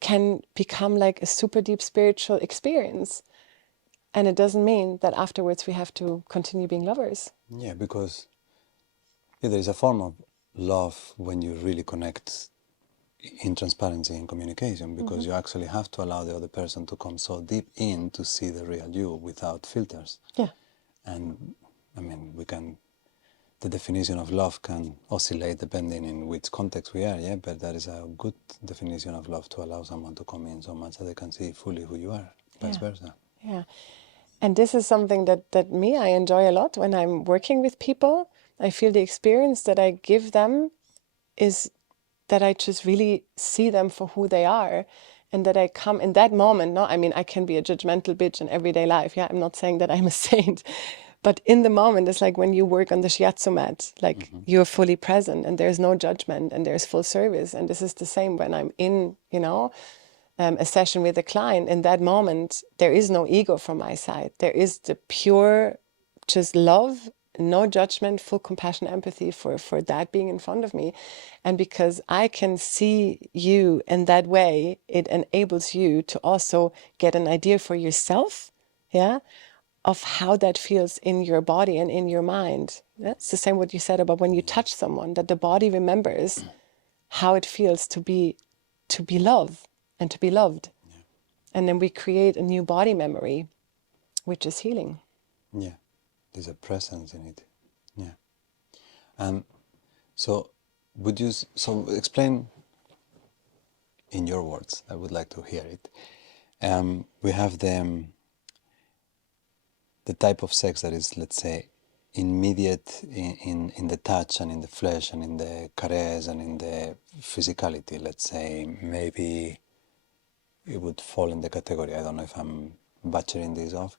can become like a super deep spiritual experience. And it doesn't mean that afterwards we have to continue being lovers. Yeah, because there is a form of love when you really connect in transparency and communication, because you actually have to allow the other person to come so deep in to see the real you without filters. Yeah. And I mean, the definition of love can oscillate depending in which context we are, yeah, but that is a good definition of love, to allow someone to come in so much that they can see fully who you are, vice versa. Yeah. And this is something that I enjoy a lot when I'm working with people. I feel the experience that I give them is that I just really see them for who they are, and that I come in that moment. No, I mean, I can be a judgmental bitch in everyday life. Yeah, I'm not saying that I'm a saint, but in the moment, it's like when you work on the shiatsu mat, like you're fully present and there's no judgment and there's full service. And this is the same when I'm in, a session with a client. In that moment, there is no ego from my side. There is the pure, just love, no judgment, full compassion, empathy for that being in front of me. And because I can see you in that way, it enables you to also get an idea for yourself, yeah, of how that feels in your body and in your mind. That's the same what you said about when you touch someone, that the body remembers how it feels to be loved and to be loved. And then we create a new body memory, which is healing. Yeah, there's a presence in it. Yeah. And so explain in your words, I would like to hear it. We have the type of sex that is, let's say, immediate in the touch and in the flesh and in the caress and in the physicality. Let's say maybe it would fall in the category, I don't know if I'm butchering this off,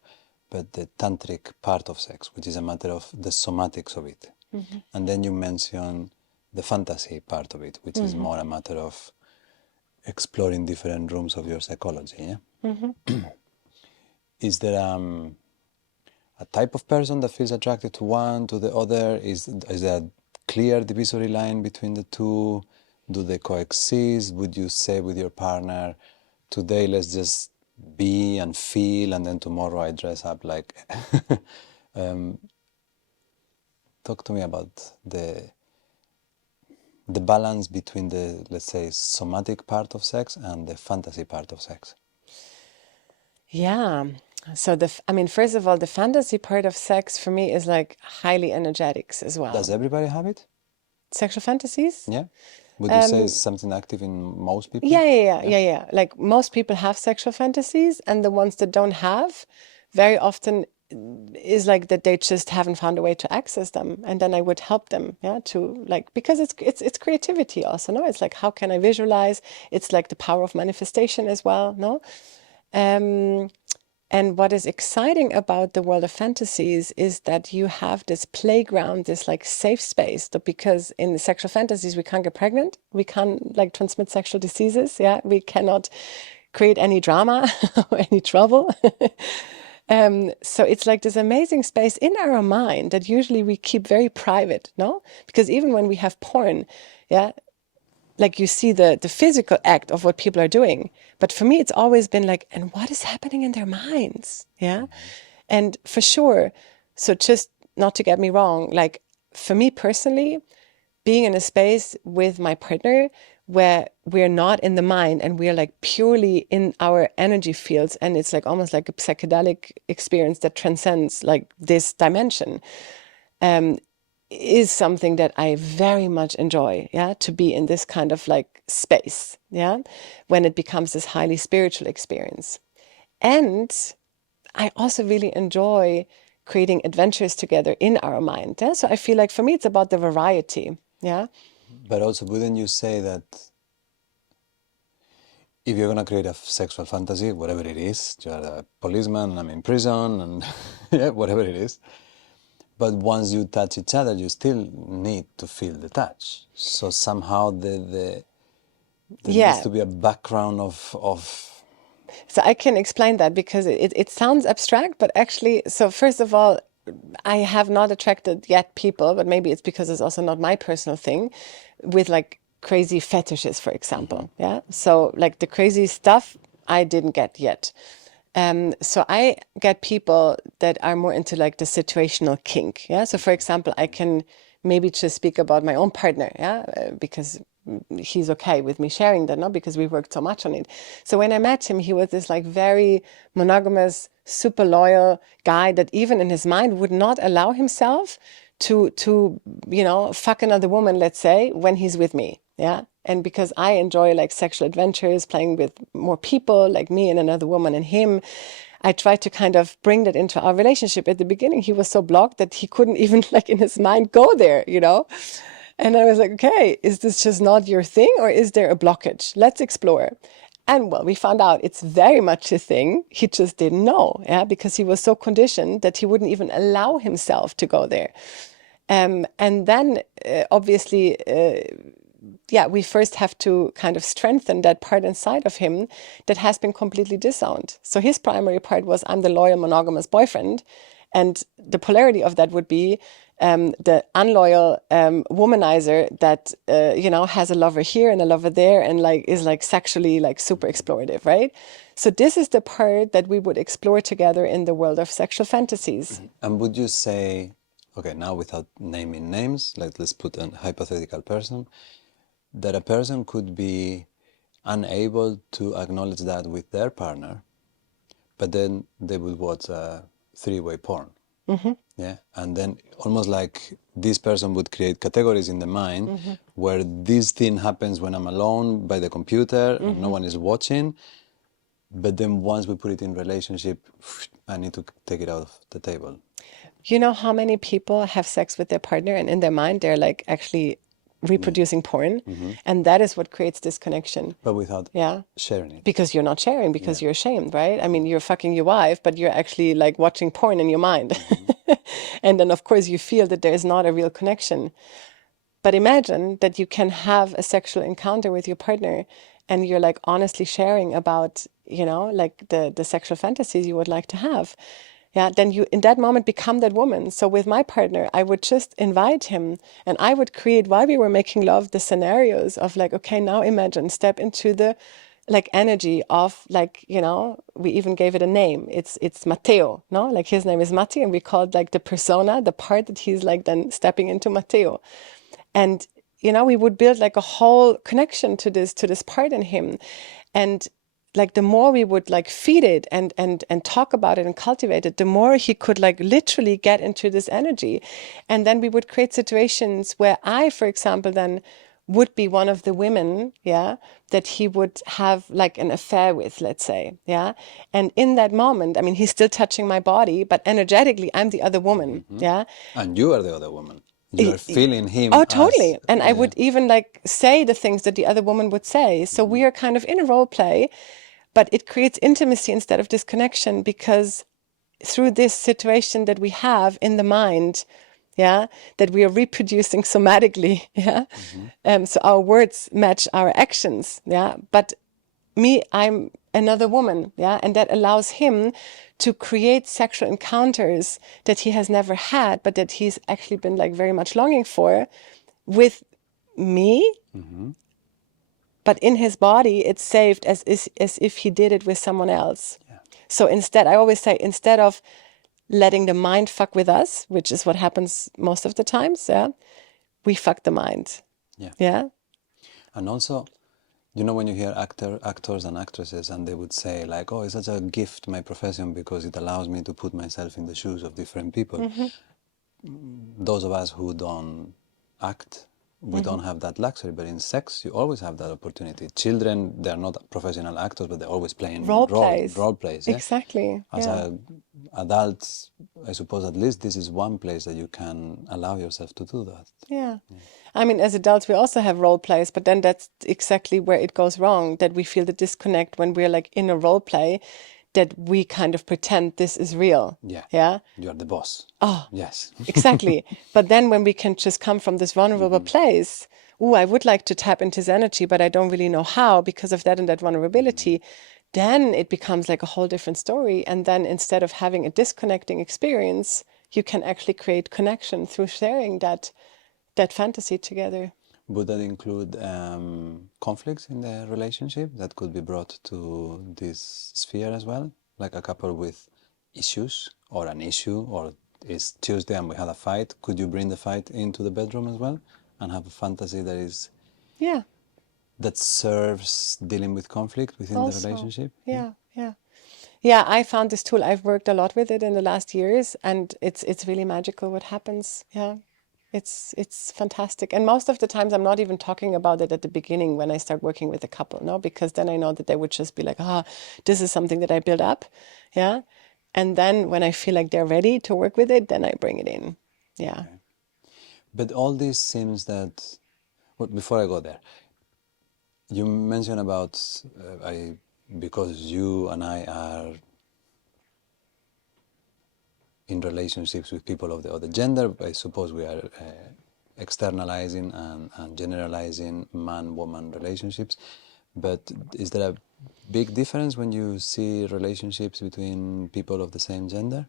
but the tantric part of sex, which is a matter of the somatics of it. And then you mention the fantasy part of it, which is more a matter of exploring different rooms of your psychology. Yeah? Is there a type of person that feels attracted to one, to the other? Is there a clear divisory line between the two? Do they coexist? Would you say with your partner, today let's just be and feel, and then tomorrow I dress up like... Talk to me about the balance between the, let's say, somatic part of sex and the fantasy part of sex. Yeah. So I mean, first of all, the fantasy part of sex for me is like highly energetics as well. Does everybody have it? Sexual fantasies? Yeah. Would you say it's something active in most people? Yeah. Like most people have sexual fantasies, and the ones that don't have, very often is like that they just haven't found a way to access them, and then I would help them, yeah, to like, because it's creativity also, no? It's like, how can I visualize? It's like the power of manifestation as well, no? And what is exciting about the world of fantasies is that you have this playground, this like safe space. Because in the sexual fantasies, we can't get pregnant, we can't like transmit sexual diseases, yeah, we cannot create any drama or any trouble. So it's like this amazing space in our mind that usually we keep very private, no? Because even when we have porn, yeah, like you see the physical act of what people are doing, but for me it's always been like, and what is happening in their minds, yeah. And for sure, so just not to get me wrong, like for me personally, being in a space with my partner where we're not in the mind and we're like purely in our energy fields, and it's like almost like a psychedelic experience that transcends like this dimension, is something that I very much enjoy, yeah, to be in this kind of like space, yeah, when it becomes this highly spiritual experience. And I also really enjoy creating adventures together in our mind. Yeah? So I feel like for me, it's about the variety, yeah. But also, wouldn't you say that if you're going to create a sexual fantasy, whatever it is, you're a policeman and I'm in prison and yeah, whatever it is, but once you touch each other, you still need to feel the touch. So somehow there needs to be a background of... So I can explain that because it sounds abstract, but actually, so first of all, I have not attracted yet people, but maybe it's because it's also not my personal thing, with like crazy fetishes, for example. Yeah. So like the crazy stuff I didn't get yet. So I get people that are more into like the situational kink. Yeah. So for example, I can maybe just speak about my own partner. Yeah. Because he's okay with me sharing that, no? Because we worked so much on it. So when I met him, he was this like very monogamous, super loyal guy that even in his mind would not allow himself to fuck another woman, let's say, when he's with me. Yeah. And because I enjoy like sexual adventures, playing with more people, like me and another woman and him, I tried to kind of bring that into our relationship. At the beginning, he was so blocked that he couldn't even like in his mind go there, you know? And I was like, okay, is this just not your thing or is there a blockage? Let's explore. And well, we found out it's very much a thing. He just didn't know, yeah, because he was so conditioned that he wouldn't even allow himself to go there. And then obviously, we first have to kind of strengthen that part inside of him that has been completely disowned. So his primary part was, I'm the loyal monogamous boyfriend. And the polarity of that would be the unloyal womanizer that has a lover here and a lover there and like is like sexually like super explorative, right? So this is the part that we would explore together in the world of sexual fantasies. And would you say, okay, now without naming names, like let's put a hypothetical person, that a person could be unable to acknowledge that with their partner, but then they would watch a three-way porn. Yeah, and then almost like this person would create categories in the mind where this thing happens when I'm alone by the computer and no one is watching. But then once we put it in relationship, I need to take it out of the table. You know how many people have sex with their partner and in their mind they're like actually reproducing porn, and that is what creates this connection. But without sharing it. Because you're not sharing, because you're ashamed, right? I mean, you're fucking your wife, but you're actually like watching porn in your mind. And then of course you feel that there is not a real connection. But imagine that you can have a sexual encounter with your partner and you're like honestly sharing about, like the sexual fantasies you would like to have. Yeah, then you in that moment become that woman. So with my partner, I would just invite him and I would create, while we were making love, the scenarios of like, okay, now imagine, step into the like energy of like, we even gave it a name. It's Matteo, no? Like his name is Matti and we called like the persona, the part that he's like then stepping into Matteo. And, we would build like a whole connection to this part in him. And like the more we would like feed it and talk about it and cultivate it, the more he could like literally get into this energy. And then we would create situations where I, for example, then would be one of the women, yeah, that he would have like an affair with, let's say, yeah. And in that moment, I mean, he's still touching my body, but energetically, I'm the other woman, yeah. And you are the other woman. You are feeling him Oh, as, totally. And I would even like say the things that the other woman would say. So we are kind of in a role play, but it creates intimacy instead of disconnection, because through this situation that we have in the mind, yeah, that we are reproducing somatically, yeah. So our words match our actions, yeah. But me, I'm another woman, yeah, and that allows him to create sexual encounters that he has never had, but that he's actually been like very much longing for with me. But in his body, it's saved as if he did it with someone else. Yeah. So instead, I always say, instead of letting the mind fuck with us, which is what happens most of the times, yeah, we fuck the mind. Yeah. Yeah. And also, you know, when you hear actors and actresses, and they would say like, "Oh, it's such a gift, my profession, because it allows me to put myself in the shoes of different people." Those of us who don't act, we don't have that luxury. But in sex, you always have that opportunity. Children, they're not professional actors, but they're always playing Role plays. role plays. Yeah? Exactly. As Yeah. adults, I suppose at least this is one place that you can allow yourself to do that. Yeah. I mean, as adults, we also have role plays, but then that's exactly where it goes wrong, that we feel the disconnect when we're like in a role play, that we kind of pretend this is real. Yeah. Yeah. You are the boss. Oh, Yes. exactly. But then when we can just come from this vulnerable place, oh, I would like to tap into his energy, but I don't really know how because of that and that vulnerability, then it becomes like a whole different story. And then instead of having a disconnecting experience, you can actually create connection through sharing that fantasy together. Would that include conflicts in the relationship that could be brought to this sphere as well? Like a couple with issues or an issue, or it's Tuesday and we had a fight. Could you bring the fight into the bedroom as well and have a fantasy that is Yeah, that serves dealing with conflict within the also. relationship? Yeah, yeah. Yeah, I found this tool. I've worked a lot with it in the last years, and it's really magical what happens. Yeah. It's fantastic. And most of the times I'm not even talking about it at the beginning when I start working with a couple, no, because then I know that they would just be like, this is something that I build up. Yeah. And then when I feel like they're ready to work with it, then I bring it in. Yeah. Okay. But all this seems that, well, before I go there, you mentioned about because you and I are in relationships with people of the other gender, I suppose we are externalizing and generalizing man-woman relationships. But is there a big difference when you see relationships between people of the same gender?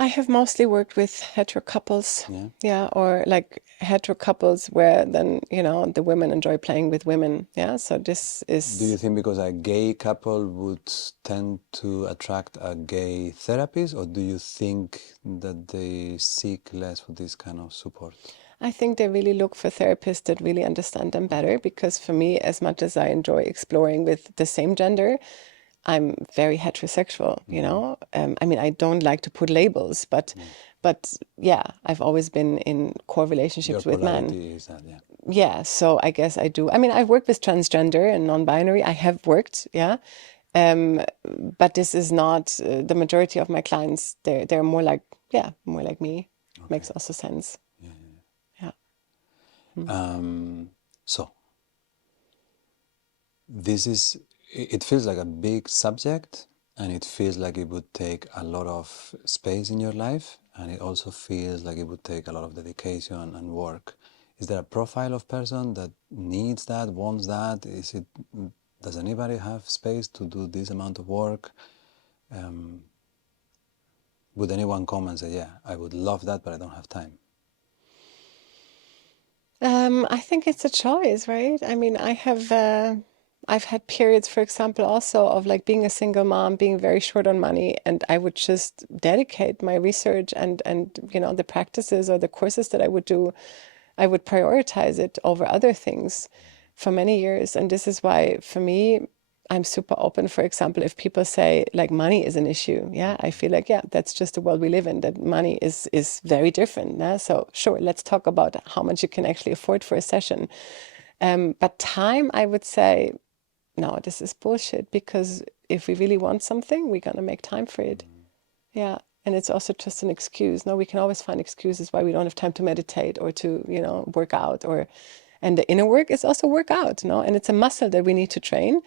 I have mostly worked with hetero couples. Yeah. Yeah. Or like hetero couples where then, the women enjoy playing with women. Yeah. So this Do you is. think because a gay couple would tend to attract a gay therapist, or do you think that they seek less for this kind of support? I think they really look for therapists that really understand them better, because for me, as much as I enjoy exploring with the same gender, I'm very heterosexual, I mean, I don't like to put labels, but yeah, I've always been in core Your relationships with men. polarity is that, yeah. Yeah, so I guess I do. I mean, I've worked with transgender and non-binary. I have worked, yeah. But this is not the majority of my clients. They're more like, yeah, more like me. Makes also sense. Yeah. So, this is, it feels like a big subject, and it feels like it would take a lot of space in your life, and it also feels like it would take a lot of dedication and work. Is there a profile of person that needs that, wants that? Does anybody have space to do this amount of work? Would anyone come and say, yeah, I would love that, but I don't have time? I think it's a choice, right? I mean, I've had periods, for example, also of like being a single mom, being very short on money, and I would just dedicate my research and the practices or the courses that I would do, I would prioritize it over other things. for many years. And this is why, for me, I'm super open. For example, if people say like money is an issue, yeah, I feel like, yeah, that's just the world we live in, that money is very different. Yeah? So sure, let's talk about how much you can actually afford for a session. But time, I would say, no, this is bullshit, because if we really want something, we're going to make time for it. Yeah. And it's also just an excuse. No, we can always find excuses why we don't have time to meditate or to, work out, and the inner work is also work out, no? And it's a muscle that we need to train.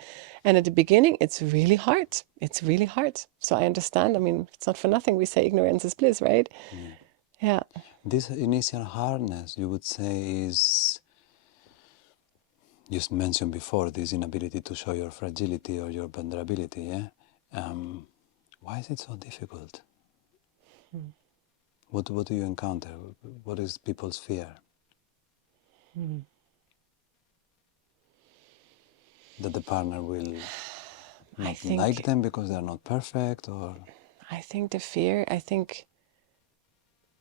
And at the beginning, it's really hard. It's really hard. So I understand. I mean, it's not for nothing we say ignorance is bliss, right? Yeah. This initial hardness, you would say, is, you mentioned before, this inability to show your fragility or your vulnerability, yeah? Why is it so difficult? What do you encounter? What is people's fear? That the partner will not like them because they are not perfect, or? I think the fear,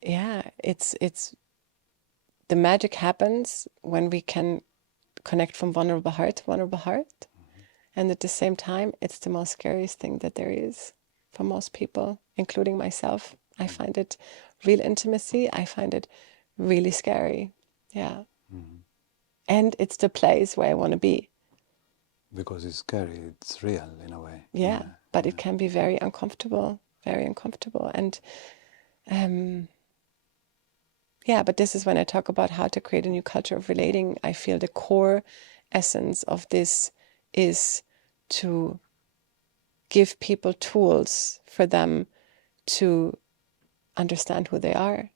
yeah, it's the magic happens when we can connect from vulnerable heart to vulnerable heart. And at the same time, it's the most scariest thing that there is for most people, including myself. I find it real intimacy. I find it really scary. Yeah. And it's the place where I want to be. Because it's scary, it's real in a way. Yeah. But it can be very uncomfortable, very uncomfortable. And yeah, but this is when I talk about how to create a new culture of relating. I feel the core essence of this is to give people tools for them to understand who they are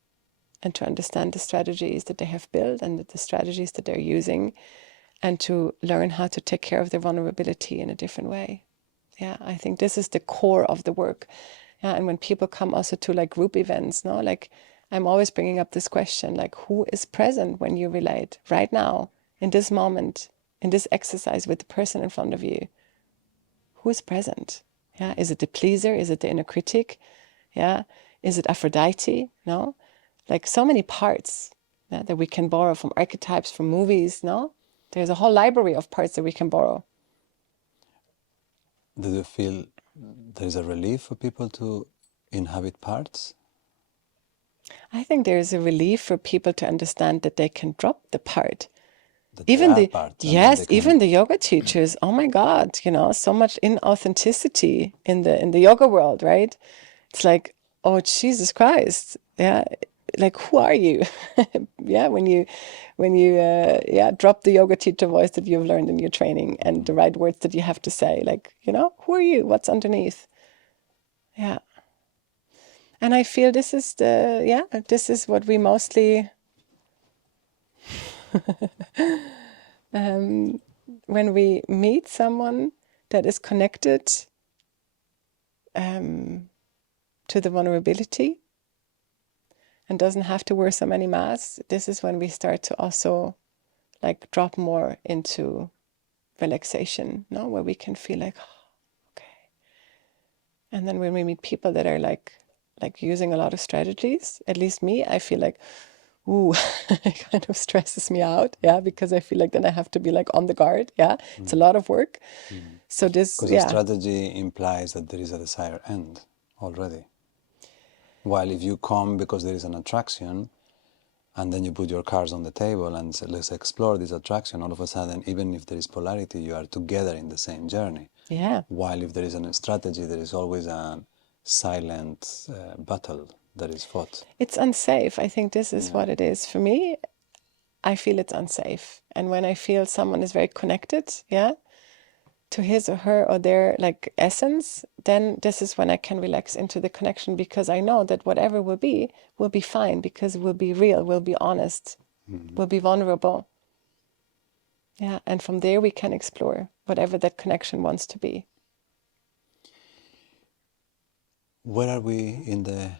and to understand the strategies that they have built and the strategies that they're using, and to learn how to take care of their vulnerability in a different way. Yeah, I think this is the core of the work. Yeah, and when people come also to like group events, no, like I'm always bringing up this question, like who is present when you relate right now, in this moment, in this exercise with the person in front of you? Who is present? Yeah, is it the pleaser? Is it the inner critic? Yeah, is it Aphrodite? No, like so many parts, yeah, that we can borrow from archetypes, from movies. No, there's a whole library of parts that we can borrow. Do you feel there's a relief for people to inhabit parts? I think there's a relief for people to understand that they can drop the part. That Even they are parts, and then they can... even the yoga teachers, oh my God, so much inauthenticity in the yoga world, right? It's like, oh Jesus Christ, yeah, like who are you? Yeah, when you drop the yoga teacher voice that you've learned in your training and the right words that you have to say, like, who are you? What's underneath? Yeah. And I feel this is what we mostly when we meet someone that is connected to the vulnerability and doesn't have to wear so many masks, this is when we start to also like drop more into relaxation, no, where we can feel like, oh, okay. And then when we meet people that are like using a lot of strategies, at least me, I feel like, ooh, it kind of stresses me out, yeah, because I feel like then I have to be like on the guard, yeah. It's a lot of work. So this, because a strategy implies that there is a desired end already. While if you come because there is an attraction, and then you put your cards on the table and say, let's explore this attraction, all of a sudden, even if there is polarity, you are together in the same journey. Yeah. While if there is a strategy, there is always a silent battle that is fought. It's unsafe. I think this is what it is. For me, I feel it's unsafe. And when I feel someone is very connected, yeah, to his or her or their like essence, then this is when I can relax into the connection, because I know that whatever will be fine, because it will be real, will be honest, will be vulnerable. Yeah, and from there we can explore whatever that connection wants to be. Where are we in the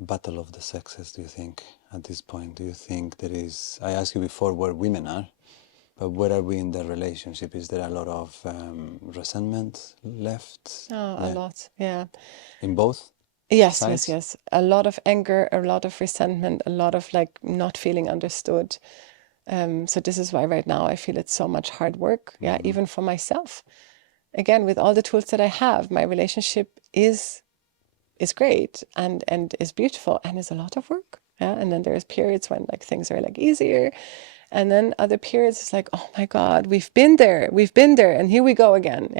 battle of the sexes, do you think, at this point? Do you think there is... I asked you before where women are, but where are we in the relationship? Is there a lot of resentment left? Oh, a lot, yeah. In both Yes, sides? yes. A lot of anger, a lot of resentment, a lot of like not feeling understood. So this is why right now I feel it's so much hard work, even for myself. Again, with all the tools that I have, my relationship is great and is beautiful and is a lot of work. And then there's periods when like things are like easier, and then other periods it's like, oh my God, we've been there, and here we go again.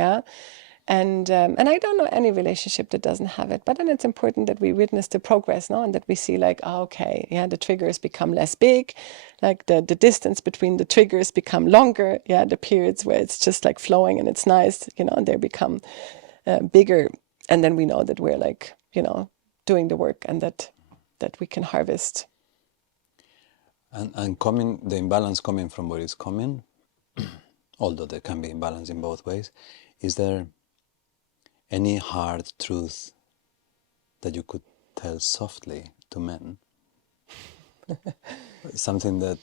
And I don't know any relationship that doesn't have it. But then it's important that we witness the progress, no, and that we see like, oh, okay, the triggers become less big, like the distance between the triggers become longer. The periods where it's just like flowing and it's nice, and they become bigger, and then we know that we're like, doing the work, and that we can harvest. And coming, the imbalance coming from where it's coming, although there can be imbalance in both ways, is there any hard truth that you could tell softly to men? Something that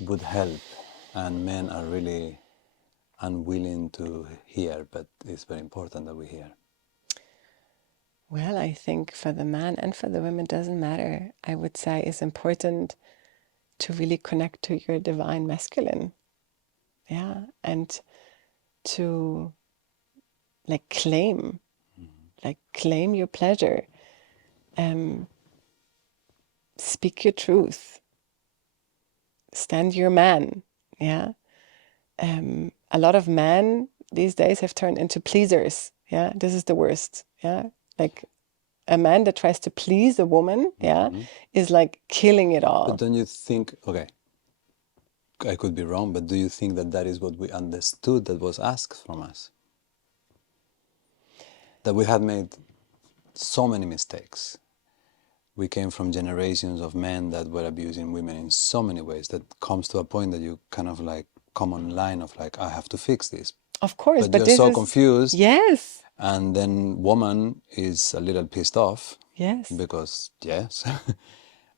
would help, and men are really unwilling to hear, but it's very important that we hear. Well, I think for the man and for the women, it doesn't matter. I would say it's important to really connect to your divine masculine. And to claim your pleasure, speak your truth, stand your man. A lot of men these days have turned into pleasers. This is the worst. Like a man that tries to please a woman, is like killing it all. But don't you think, okay, I could be wrong, but do you think that that is what we understood that was asked from us? That we had made so many mistakes. We came from generations of men that were abusing women in so many ways that comes to a point that you kind of like come online of like, I have to fix this. Of course, but you're so confused. Yes. And then woman is a little pissed off. Yes. Because, yes.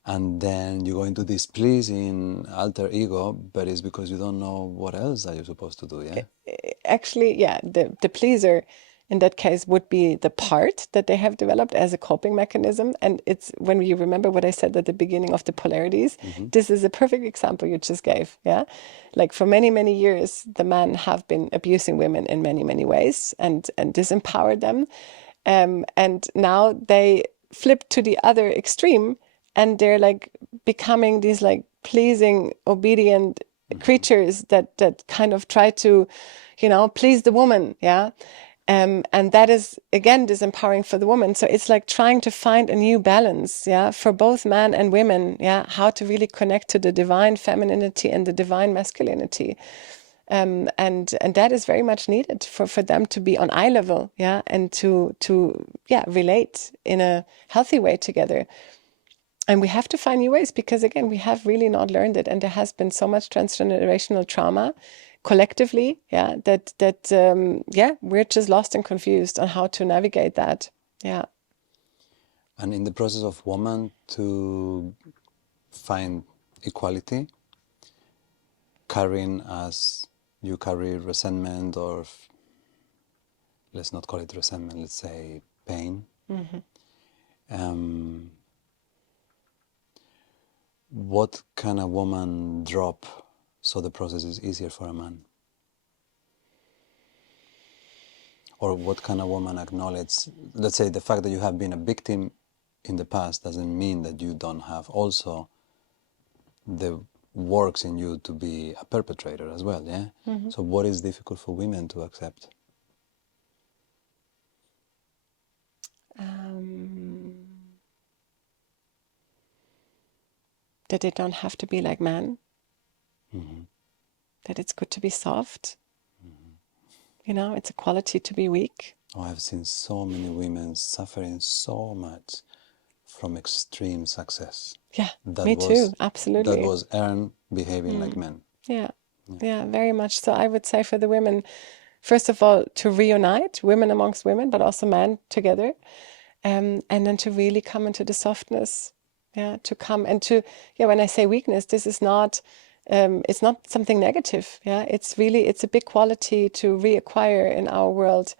And then you go into this pleasing alter ego, but it's because you don't know what else are you supposed to do, Actually, the pleaser in that case would be the part that they have developed as a coping mechanism. And it's when you remember what I said at the beginning of the polarities, this is a perfect example you just gave. Like for many, many years, the men have been abusing women in many, many ways and disempowered them. And now they flip to the other extreme, and they're like becoming these like pleasing, obedient creatures that kind of try to, please the woman. And that is, again, disempowering for the woman. So it's like trying to find a new balance, for both men and women, how to really connect to the divine femininity and the divine masculinity. And that is very much needed for them to be on eye level, and to relate in a healthy way together. And we have to find new ways because, again, we have really not learned it. And there has been so much transgenerational trauma collectively, that we're just lost and confused on how to navigate that. And in the process of woman to find equality, carrying as you carry resentment, or let's not call it resentment, let's say pain. What can a woman drop so the process is easier for a man? Or what can a woman acknowledge? Let's say the fact that you have been a victim in the past doesn't mean that you don't have also the works in you to be a perpetrator as well, So what is difficult for women to accept? That they don't have to be like men. That it's good to be soft. It's a quality to be weak. Oh, I've seen so many women suffering so much from extreme success. Me too, absolutely. That was earned behaving like men. Yeah, very much so. I would say for the women, first of all, to reunite women amongst women, but also men together. And then to really come into the softness. To come and to, when I say weakness, this is not, it's not something negative. It's really, it's a big quality to reacquire in our world,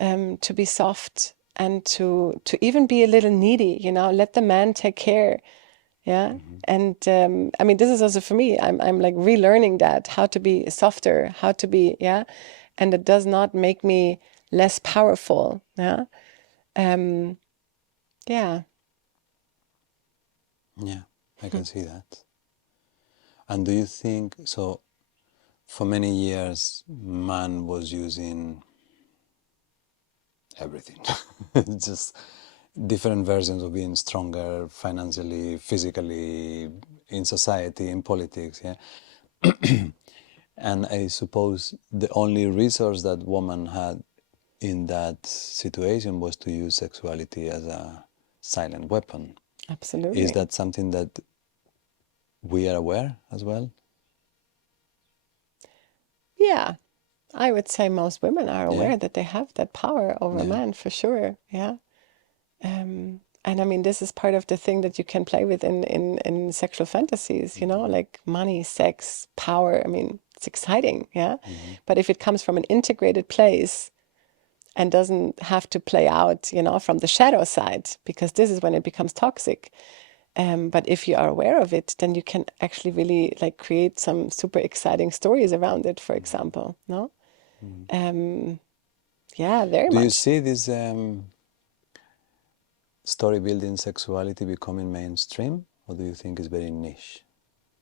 to be soft and to even be a little needy, let the man take care, Yeah. And I mean, this is also for me, I'm like relearning that, how to be softer, how to be, yeah. And it does not make me less powerful. Yeah. Um, yeah. Yeah, I can see that. And do you think so? For many years, man was using everything, just different versions of being stronger financially, physically, in society, in politics. Yeah, and I suppose the only resource that woman had in that situation was to use sexuality as a silent weapon. Is Absolutely. that something that we are aware as well? Yeah. I would say most women are Yeah, aware that they have that power over a yeah. man for sure. Yeah. And I mean, this is part of the thing that you can play with in sexual fantasies, you know, like money, sex, power. I mean, it's exciting. Yeah. But if it comes from an integrated place and doesn't have to play out, you know, from the shadow side, because this is when it becomes toxic. But if you are aware of it, then you can actually really like create some super exciting stories around it, for example. No? Um, yeah, very Do you much. see this story building sexuality becoming mainstream, or do you think it's very niche?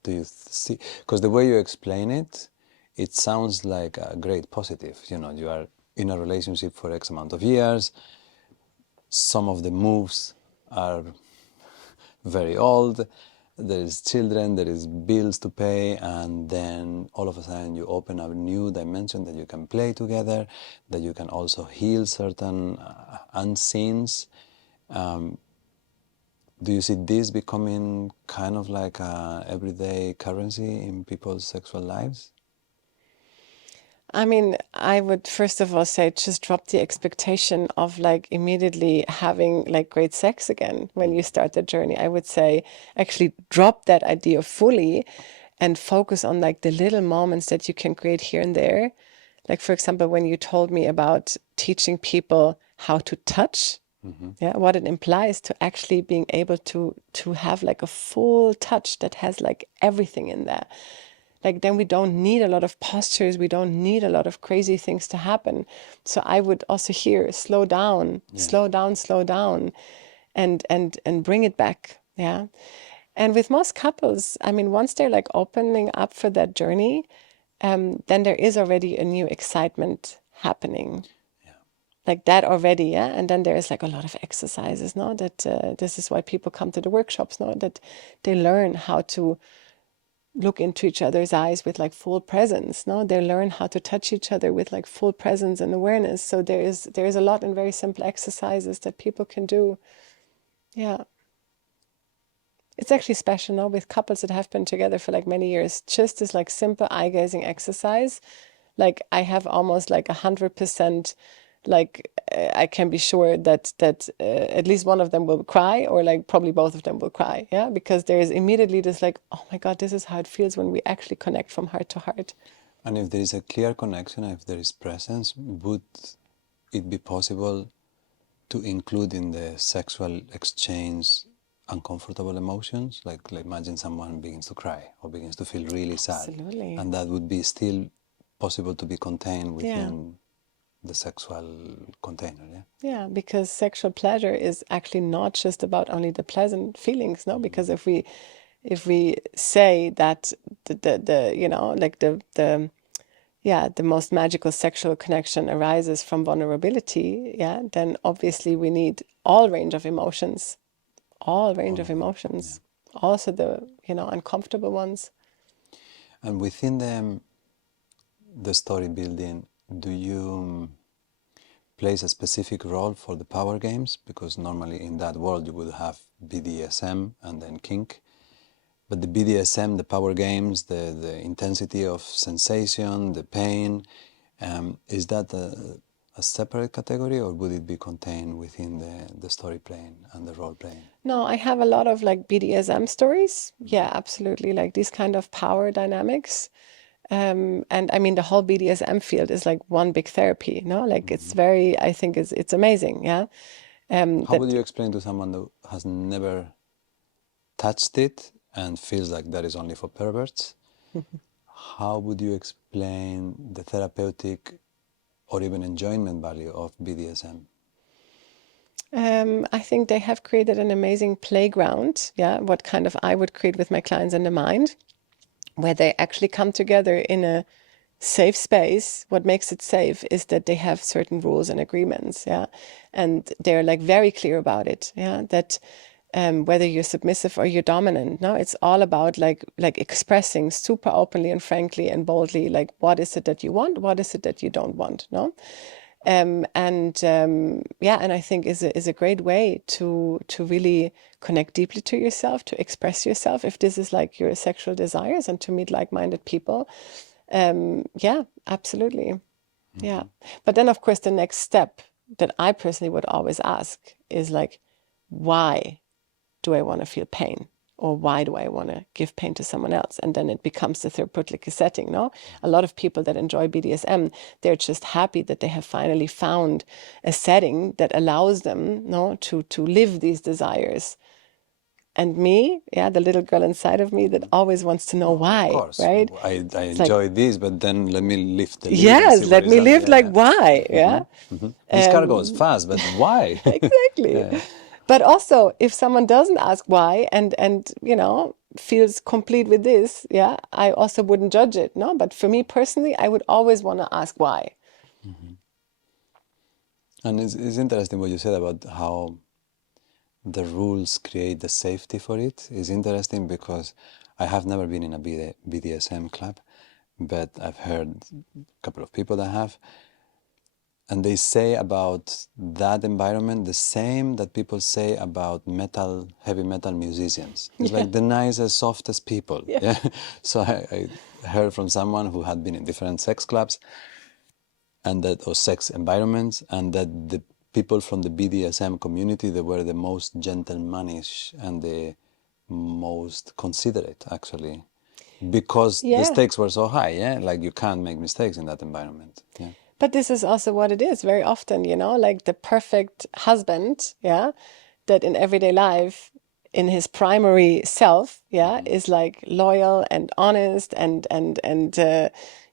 Do you see? Because the way you explain it, it sounds like a great positive. You know, you are in a relationship for X amount of years. Some of the moves are very old. There is children, there is bills to pay, and then all of a sudden you open a new dimension that you can play together, that you can also heal certain unseens. Um, do you see this becoming kind of like a everyday currency in people's sexual lives? I mean, I would first of all say just drop the expectation of like immediately having like great sex again when you start the journey. I would say actually drop that idea fully and focus on like the little moments that you can create here and there. Like, for example, when you told me about teaching people how to touch, yeah, what it implies to actually being able to have like a full touch that has like everything in there. Like then we don't need a lot of postures, we don't need a lot of crazy things to happen. So I would also here slow down, Yeah. slow down, slow down, and bring it back. Yeah. And with most couples, I mean, once they're like opening up for that journey, then there is already a new excitement happening like that already. Yeah. And then there's like a lot of exercises, no, that this is why people come to the workshops, no, that they learn how to look into each other's eyes with like full presence, no, they learn how to touch each other with like full presence and awareness. So there is a lot in very simple exercises that people can do. Yeah, it's actually special, no, with couples that have been together for like many years, just this like simple eye gazing exercise. Like I have almost like 100% like I can be sure that at least one of them will cry, or like probably both of them will cry. Yeah, because there is immediately this like, oh my God, this is how it feels when we actually connect from heart to heart. And if there is a clear connection, if there is presence, would it be possible to include in the sexual exchange uncomfortable emotions? Like imagine someone begins to cry or begins to feel really sad, Absolutely. and that would be still possible to be contained Yeah. within the sexual container, yeah? Yeah, because sexual pleasure is actually not just about only the pleasant feelings, no? Because if we say that the you know like the yeah, the most magical sexual connection arises from vulnerability, yeah, then obviously we need all range of emotions, all range All of of them, yeah. emotions, also the uncomfortable ones. And within the story building, do you plays a specific role for the power games? Because normally in that world you would have BDSM and then kink. But the BDSM, the power games, the intensity of sensation, the pain, is that a separate category, or would it be contained within the story playing and the role playing? No, I have a lot of like BDSM stories. Yeah, absolutely. Like these kind of power dynamics. And I mean, the whole BDSM field is like one big therapy, no? Like it's very, I think it's amazing. Yeah. How would That you explain to someone that has never touched it and feels like that is only for perverts, how would you explain the therapeutic or even enjoyment value of BDSM? I think they have created an amazing playground, yeah, what kind of I would create with my clients in the mind, where they actually come together in a safe space. What makes it safe is that they have certain rules and agreements, yeah, and they're like very clear about it, yeah, that whether you're submissive or you're dominant, no, it's all about like expressing super openly and frankly and boldly, like what is it that you want, what is it that you don't want, no. Yeah, and I think is a great way to really connect deeply to yourself, to express yourself if this is like your sexual desires, and to meet like-minded people. Yeah, absolutely. Yeah. But then, of course, the next step that I personally would always ask is like, why do I want to feel pain? Or why do I want to give pain to someone else? And then it becomes the therapeutic setting, no? A lot of people that enjoy BDSM, they're just happy that they have finally found a setting that allows them, no, to live these desires. And me, yeah, the little girl inside of me that always wants to know Of why, course, right? I It's like, enjoy this, but then let me lift the lid and see yes, what let is me that. live, Yeah, like yeah. why, yeah? This car goes Um, fast, but why? exactly. Yeah. But also, if someone doesn't ask why and feels complete with this, yeah, I also wouldn't judge it, no. But for me personally, I would always want to ask why. And it's interesting what you said about how the rules create the safety for it. It's interesting because I have never been in a BDSM club, but I've heard a couple of people that have, and they say about that environment the same that people say about metal, heavy metal musicians. It's Yeah, like the nicest, softest people. yeah, Yeah. So I heard from someone who had been in different sex clubs and that, or sex environments, and that the people from the BDSM community, they were the most gentlemanish and the most considerate, actually, because the yeah. stakes were so high. Yeah, like you can't make mistakes in that environment. Yeah. But this is also what it is very often, like the perfect husband, yeah, that in everyday life, in his primary self, yeah, is like loyal and honest and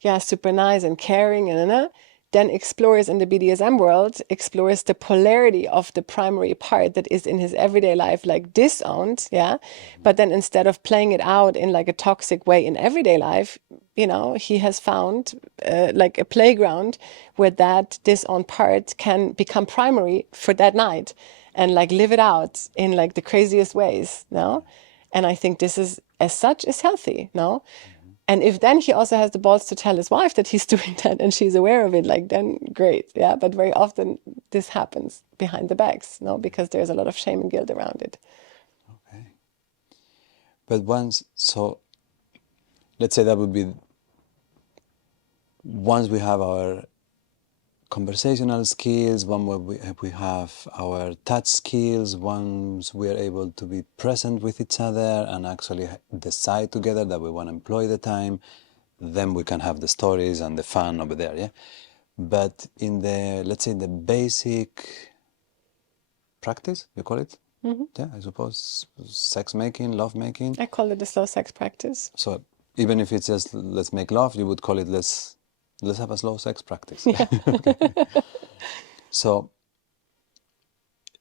yeah, super nice and caring and then explores in the BDSM world, explores the polarity of the primary part that is in his everyday life, like disowned, yeah. But then instead of playing it out in like a toxic way in everyday life, he has found like a playground where that disowned part can become primary for that night and like live it out in like the craziest ways, no? And I think this is as such is healthy, no? And if then he also has the balls to tell his wife that he's doing that and she's aware of it, like then great, yeah. But very often this happens behind the backs, no, because there's a lot of shame and guilt around it. Okay. But so let's say that would be once we have our conversational skills, when we have our touch skills, once we are able to be present with each other and actually decide together that we want to employ the time, then we can have the stories and the fun over there, yeah? But in the, let's say, the basic practice, you call it? Yeah, I suppose, sex making, love making. I call it a slow sex practice. So even if it's just let's make love, you would call it let's have a slow sex practice. Yeah. Okay. So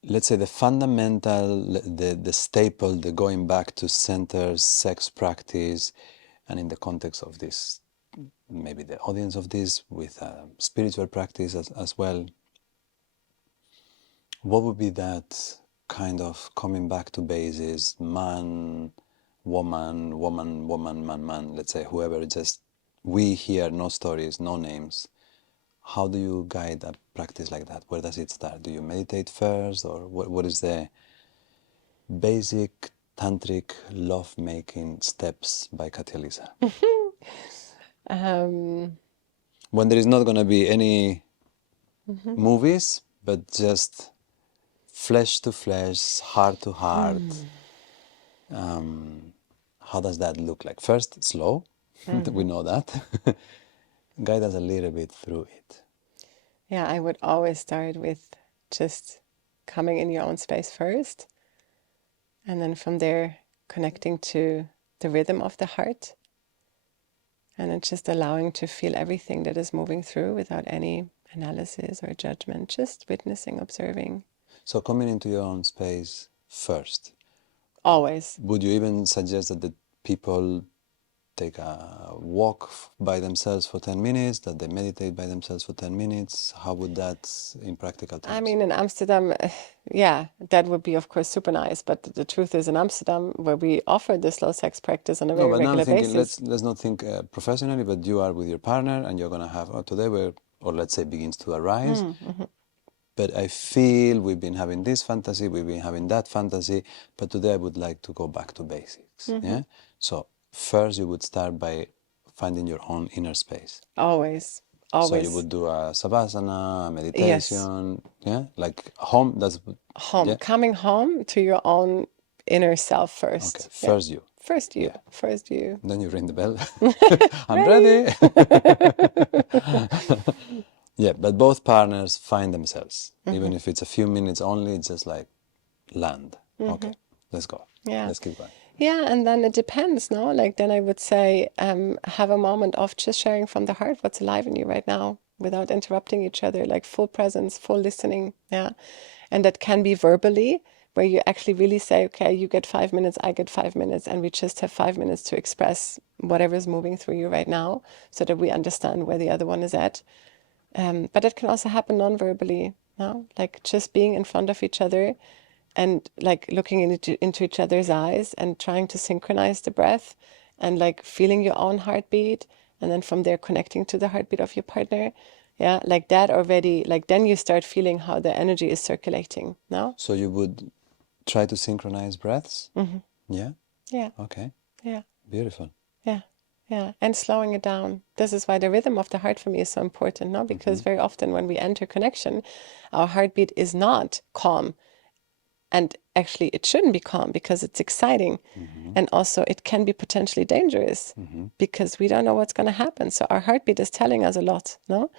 let's say the fundamental, the staple, the going back to center sex practice, and in the context of this, maybe the audience of this with spiritual practice as well, what would be that kind of coming back to basis, man, woman, woman, woman, man, man, let's say whoever, just we here, no stories, no names. How do you guide a practice like that? Where does it start? Do you meditate first, or what is the basic tantric love-making steps by Katjalisa? um, When there is not going to be any movies, but just flesh to flesh, heart to heart. How does that look like? First, slow. We know that. Guide us a little bit through it. yeah, I would always start with just coming in your own space first. And then from there, connecting to the rhythm of the heart. And it's just allowing to feel everything that is moving through without any analysis or judgment, just witnessing, observing. So coming into your own space first. Always. Would you even suggest that the people take a walk by themselves for 10 minutes, that they meditate by themselves for 10 minutes? How would that in practical terms? I mean, in Amsterdam, yeah, that would be, of course, super nice. But the truth is, in Amsterdam, where we offer the slow sex practice on a No, very but now I'm regular thinking, basis. let's not think professionally, but you are with your partner and you're going to have, today we're, or let's say begins to arise. But I feel we've been having this fantasy, we've been having that fantasy, but today I would like to go back to basics. Yeah. So first you would start by finding your own inner space. Always. So Always. you would do a savasana, a Yes. meditation, yeah, like home. That's Home. yeah. Coming home to your own inner self first. Okay, Yeah. first you. First you. Yeah. First you. Then you ring the bell. I'm ready. Yeah, but both partners find themselves, even if it's a few minutes only. It's just like land. Okay, let's go. Yeah. Let's keep going. Yeah, and then it depends, no? Like then I would say, have a moment of just sharing from the heart what's alive in you right now without interrupting each other, like full presence, full listening. Yeah. And that can be verbally, where you actually really say, okay, you get 5 minutes, I get 5 minutes, and we just have 5 minutes to express whatever is moving through you right now so that we understand where the other one is at. But it can also happen non-verbally, no? Like just being in front of each other and like looking into each other's eyes and trying to synchronize the breath and like feeling your own heartbeat and then from there connecting to the heartbeat of your partner. Yeah, like that already, like then you start feeling how the energy is circulating, no? So you would try to synchronize breaths? Yeah? Yeah, Okay, yeah, beautiful. yeah, yeah. And slowing it down. This is why the rhythm of the heart for me is so important, no? Because very often when we enter connection, our heartbeat is not calm. And actually, it shouldn't be calm because it's exciting. And also, it can be potentially dangerous because we don't know what's going to happen. So, our heartbeat is telling us a lot, no?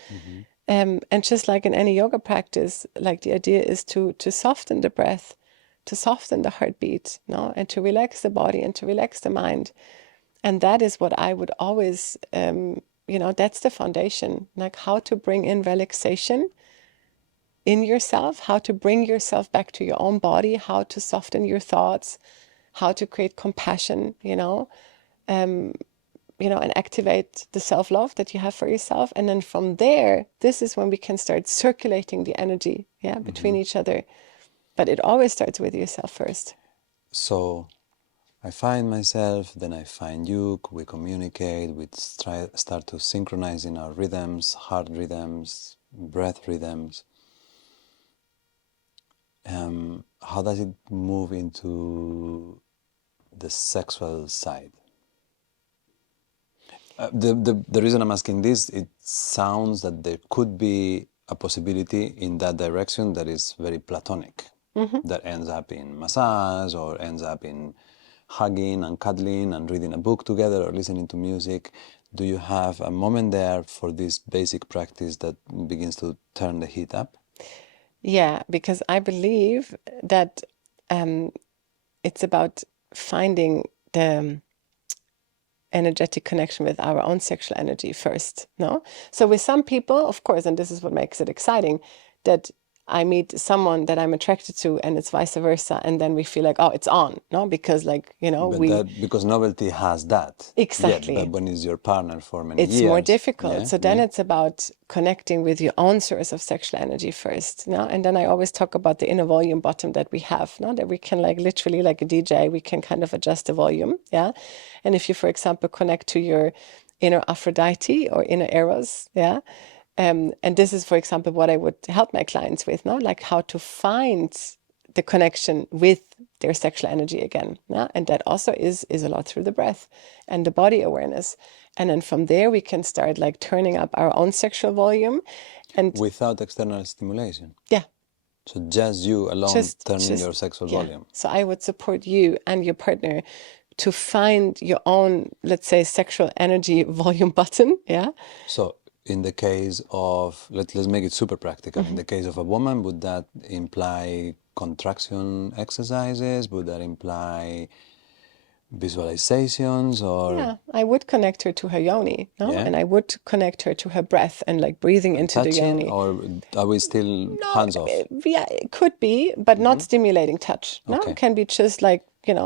And just like in any yoga practice, like the idea is to soften the breath, to soften the heartbeat, no? And to relax the body and to relax the mind. And that is what I would always, that's the foundation, like how to bring in relaxation in yourself, how to bring yourself back to your own body, how to soften your thoughts, how to create compassion, and activate the self-love that you have for yourself. And then from there, this is when we can start circulating the energy, between each other. But it always starts with yourself first. So I find myself, then I find you, we communicate, we start to synchronize in our rhythms, heart rhythms, breath rhythms. How does it move into the sexual side? The reason I'm asking this, it sounds that there could be a possibility in that direction that is very platonic, that ends up in massage or ends up in hugging and cuddling and reading a book together or listening to music. Do you have a moment there for this basic practice that begins to turn the heat up? Yeah, because I believe that it's about finding the energetic connection with our own sexual energy first, no? So with some people, of course, and this is what makes it exciting, that I meet someone that I'm attracted to and it's vice versa, and then we feel like, oh, it's on, no? Because Because novelty has that. Exactly. Yeah, but when it's your partner for many It's years. more difficult. Yeah, So then it's about connecting with your own source of sexual energy first. No? And then I always talk about the inner volume bottom that we have, no? That we can like literally like a DJ, we can kind of adjust the volume. Yeah. And if you, for example, connect to your inner Aphrodite or inner Eros, yeah. And this is, for example, what I would help my clients with, no? Like how to find the connection with their sexual energy again. Yeah? And that also is a lot through the breath and the body awareness. And then from there, we can start like turning up our own sexual volume. And without external stimulation. Yeah. So just you alone turning your sexual yeah. volume. So I would support you and your partner to find your own, let's say, sexual energy volume button. Yeah. So in the case of, let's make it super practical. In the case of a woman, would that imply contraction exercises? Would that imply visualizations or... Yeah, I would connect her to her yoni, no? Yeah. And I would connect her to her breath and like breathing And into the touching, yoni. or are we still No, hands off? yeah, it could be, but not stimulating touch. No, Okay. it can be just like,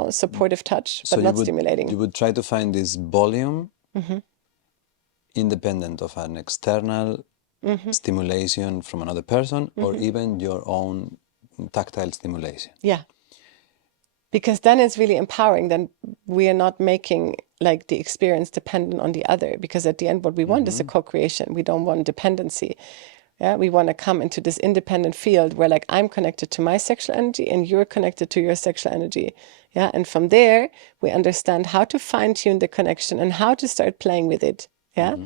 supportive touch, So but you not would stimulating. try to find this volume independent of an external stimulation from another person or even your own tactile stimulation. Yeah. Because then it's really empowering. Then we are not making like the experience dependent on the other. Because at the end, what we want is a co-creation. We don't want dependency. Yeah, we want to come into this independent field where like I'm connected to my sexual energy and you're connected to your sexual energy. Yeah, and from there we understand how to fine tune the connection and how to start playing with it. Yeah,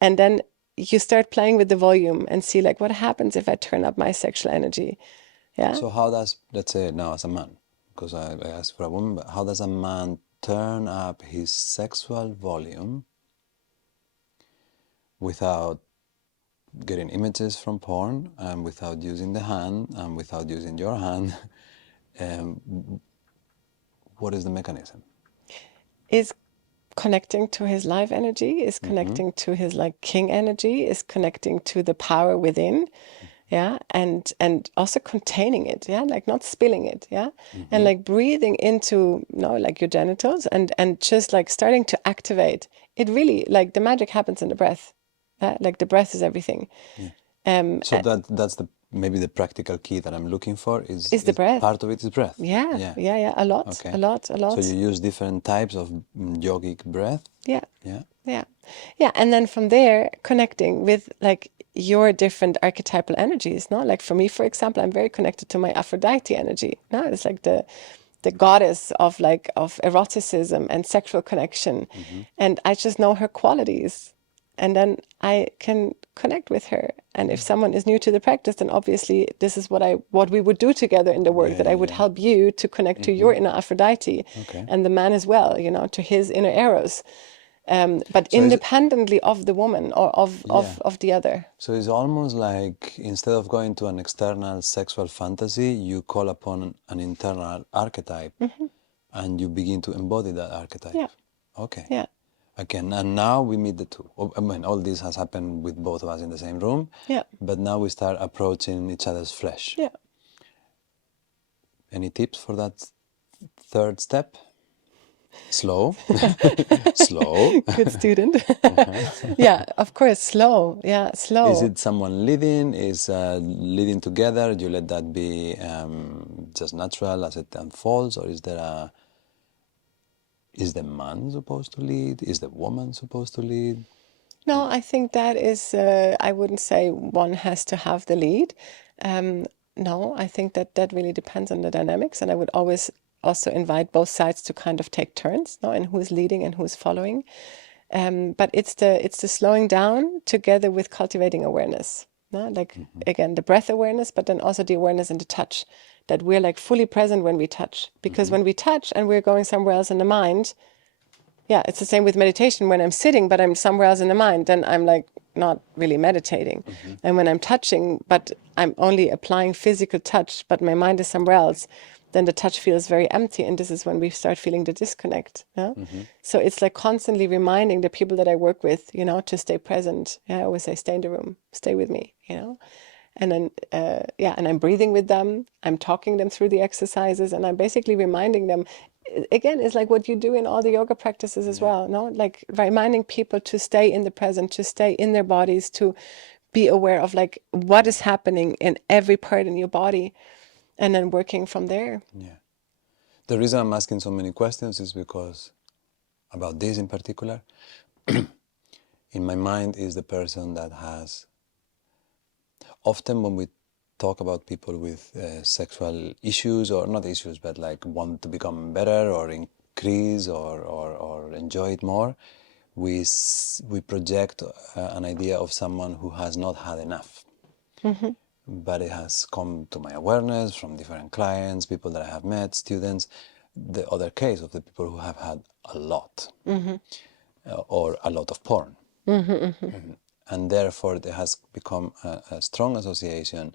and then you start playing with the volume and see like what happens if I turn up my sexual energy. Yeah. So how does, let's say now as a man, because I asked for a woman, but how does a man turn up his sexual volume without getting images from porn and without using the hand and without using your hand? What is the mechanism? Is connecting to his life energy, is connecting to his like king energy, is connecting to the power within. Yeah, and also containing it. Yeah, like not spilling it. Yeah, and like breathing into like your genitals and just like starting to activate it. Really, like the magic happens in the breath. Like the breath is everything. So that's the maybe the practical key that I'm looking for Is the is breath. part of it is breath. Yeah, yeah, a lot, Okay. a lot, a lot. So you use different types of yogic breath. Yeah. Yeah. Yeah. Yeah. And then from there, connecting with like your different archetypal energies. No, like for me, for example, I'm very connected to my Aphrodite energy. No, it's like the goddess of like of eroticism and sexual connection. And I just know her qualities. And then I can connect with her. And if someone is new to the practice, then obviously this is what we would do together in the work, that I would help you to connect to your inner Aphrodite, and the man as well, to his inner Eros. But So independently of the woman or of the other. So it's almost like instead of going to an external sexual fantasy, you call upon an internal archetype and you begin to embody that archetype. Yeah. Okay. Yeah. Again, and now we meet the two. I mean, all this has happened with both of us in the same room. Yeah. But now we start approaching each other's flesh. Yeah. Any tips for that third step? Slow. Slow. Good student. Yeah, of course, slow. Yeah, slow. Is it someone leading? Is leading together? You let that be just natural as it unfolds, or is there is the man supposed to lead? Is the woman supposed to lead? No, I think that is, I wouldn't say one has to have the lead. No, I think that really depends on the dynamics. And I would always also invite both sides to kind of take turns, no, and who's leading and who's following. But it's the slowing down together with cultivating awareness. No? Like, again, the breath awareness, but then also the awareness in the touch, that we're like fully present when we touch. Because when we touch and we're going somewhere else in the mind, yeah, it's the same with meditation. When I'm sitting, but I'm somewhere else in the mind, then I'm like not really meditating. And when I'm touching, but I'm only applying physical touch, but my mind is somewhere else, then the touch feels very empty. And this is when we start feeling the disconnect. Yeah? So it's like constantly reminding the people that I work with, to stay present. Yeah, I always say, stay in the room, stay with me, And then, and I'm breathing with them. I'm talking them through the exercises, and I'm basically reminding them. Again, it's like what you do in all the yoga practices as well, no? Like reminding people to stay in the present, to stay in their bodies, to be aware of like what is happening in every part in your body, and then working from there. Yeah. The reason I'm asking so many questions is because about this in particular, in my mind is the person that has, often when we talk about people with sexual issues, or not issues, but like want to become better or increase or enjoy it more, we project an idea of someone who has not had enough. But it has come to my awareness from different clients, people that I have met, students, the other case of the people who have had a lot, or a lot of porn. And therefore there has become a strong association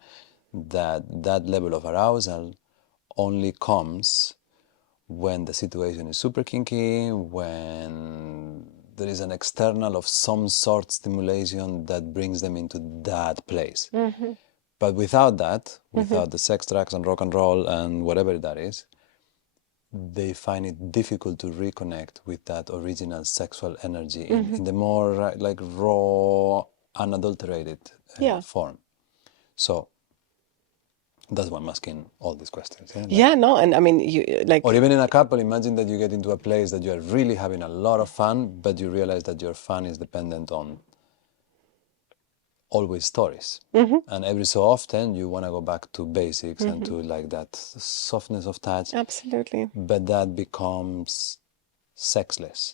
that that level of arousal only comes when the situation is super kinky, when there is an external of some sort stimulation that brings them into that place. But without that, without the sex, drugs, and rock and roll and whatever that is, they find it difficult to reconnect with that original sexual energy in the more like raw, unadulterated form. So that's why I'm asking all these questions. Yeah, Yeah, no, and I mean, you like, or even in a couple, imagine that you get into a place that you are really having a lot of fun, but you realize that your fun is dependent on always stories. And every so often you want to go back to basics and to like that softness of touch. absolutely. But that becomes sexless.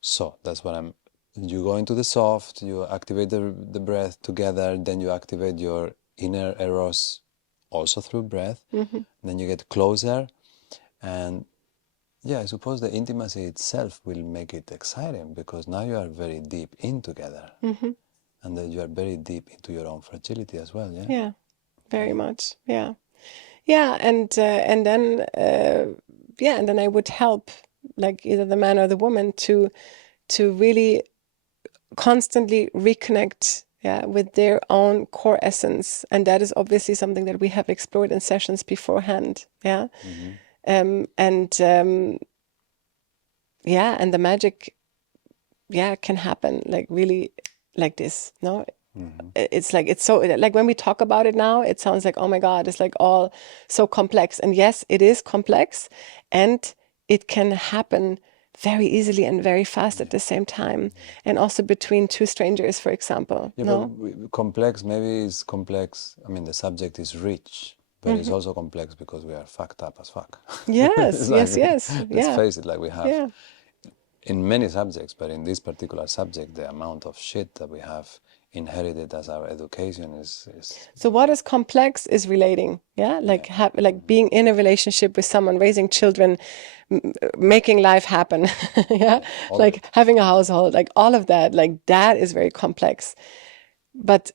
So that's what you go into the soft, you activate the breath together, then you activate your inner eros also through breath. Then you get closer, and yeah, I suppose the intimacy itself will make it exciting because now you are very deep in together. And that you are very deep into your own fragility as well, yeah? Yeah, very much. Yeah. Yeah, and then and then I would help like either the man or the woman to really constantly reconnect with their own core essence, and that is obviously something that we have explored in sessions beforehand. And and the magic can happen like really like this. No, it's like, it's so like when we talk about it now, it sounds like, oh my God, it's like all so complex. And yes, it is complex, and it can happen very easily and very fast at the same time, and also between two strangers, for example. Yeah, No, but complex, maybe it's complex. I mean, the subject is rich, but it's also complex because we are fucked up as fuck. yes, It's like, yes, let's yeah, face it, like we have yeah. in many subjects, but in this particular subject, the amount of shit that we have inherited as our education is So what is complex is relating, like like being in a relationship with someone, raising children, making life happen, like having a household, like all of that, like that is very complex. But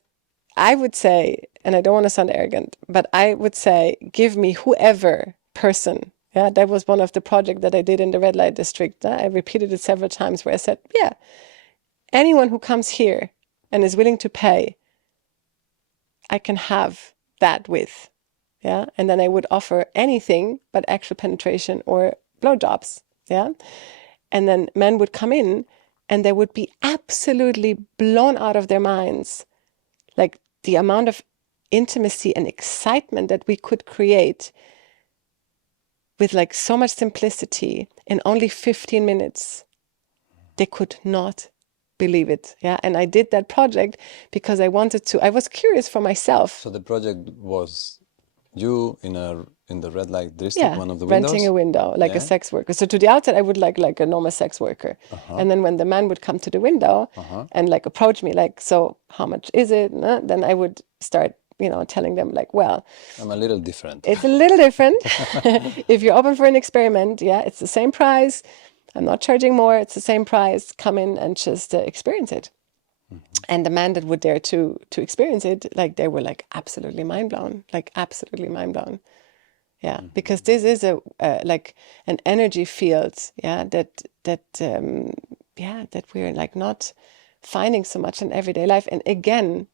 I would say, and I don't want to sound arrogant, but I would say, give me whoever person. Yeah, that was one of the projects that I did in the red light district. I repeated it several times where I said, yeah, anyone who comes here and is willing to pay, I can have that with. Yeah. And then I would offer anything but actual penetration or blowjobs. Yeah. And then men would come in and they would be absolutely blown out of their minds. Like the amount of intimacy and excitement that we could create with like so much simplicity in only 15 minutes. They could not believe it. Yeah. And I did that project because I was curious for myself. So the project was you in the red light district, Yeah, one of the renting windows? a window, like a sex worker. So to the outside, I would like a normal sex worker. And then when the man would come to the window and like approach me, like, so how much is it? Then I would start, telling them like, well, I'm a little different. it's a little different. If you're open for an experiment, it's the same price. I'm not charging more. It's the same price. Come in and just experience it. And the man that would dare to experience it, like they were like absolutely mind blown, like absolutely mind blown. Yeah, because this is a like an energy field, that we're like not finding so much in everyday life. And again,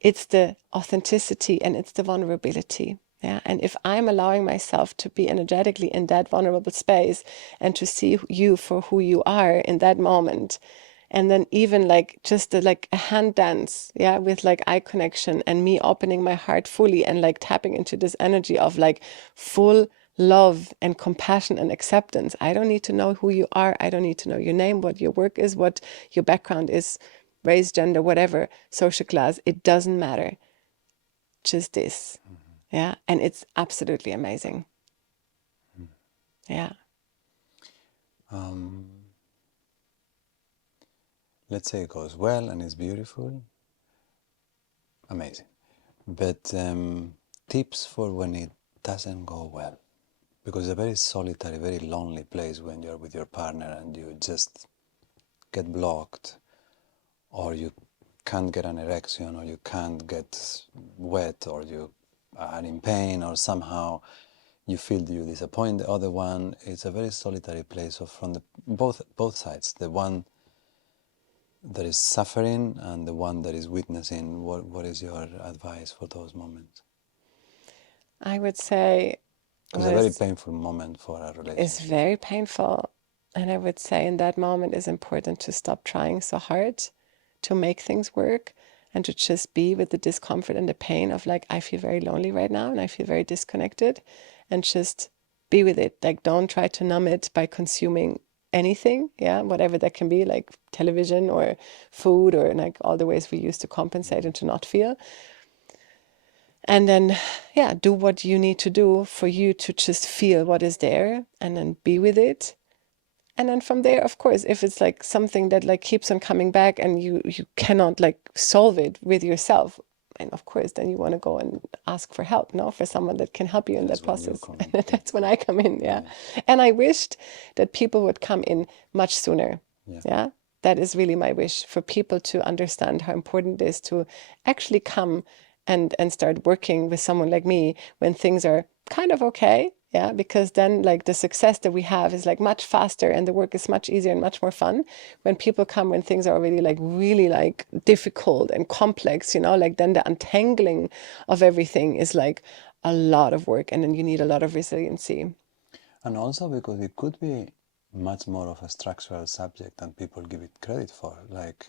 it's the authenticity and it's the vulnerability. Yeah, and if I'm allowing myself to be energetically in that vulnerable space and to see you for who you are in that moment, and then even like just like a hand dance, with like eye connection and me opening my heart fully and like tapping into this energy of like full love and compassion and acceptance. I don't need to know who you are. I don't need to know your name, what your work is, what your background is, race, gender, whatever, social class. It doesn't matter. Just this. Yeah. And it's absolutely amazing. Yeah. Let's say it goes well and it's beautiful. Amazing. But tips for when it doesn't go well. Because it's a very solitary, very lonely place when you're with your partner and you just get blocked, or you can't get an erection, or you can't get wet, or you are in pain, or somehow you feel you disappoint the other one. It's a very solitary place. So from the both sides, the one that is suffering and the one that is witnessing, what is your advice for those moments? I would say It's a very painful moment for a relationship. It's very painful. And I would say in that moment it's important to stop trying so hard to make things work and to just be with the discomfort and the pain of like, I feel very lonely right now and I feel very disconnected, and just be with it. Like, don't try to numb it by consuming anything, yeah, whatever that can be, like television or food or like all the ways we use to compensate and to not feel. And then, yeah, do what you need to do for you to just feel what is there and then be with it. And then from there, of course, if it's like something that like keeps on coming back and you cannot like solve it with yourself, and of course, then you want to go and ask for help, no, for someone that can help you in that process. And that's when I come in, yeah. And I wished that people would come in much sooner, yeah. That is really my wish, for people to understand how important it is to actually come and start working with someone like me when things are kind of okay, yeah, because then like the success that we have is like much faster and the work is much easier and much more fun. When people come when things are already like really like difficult and complex, you know, like then the untangling of everything is like a lot of work, and then you need a lot of resiliency. And also because it could be much more of a structural subject than people give it credit for. Like,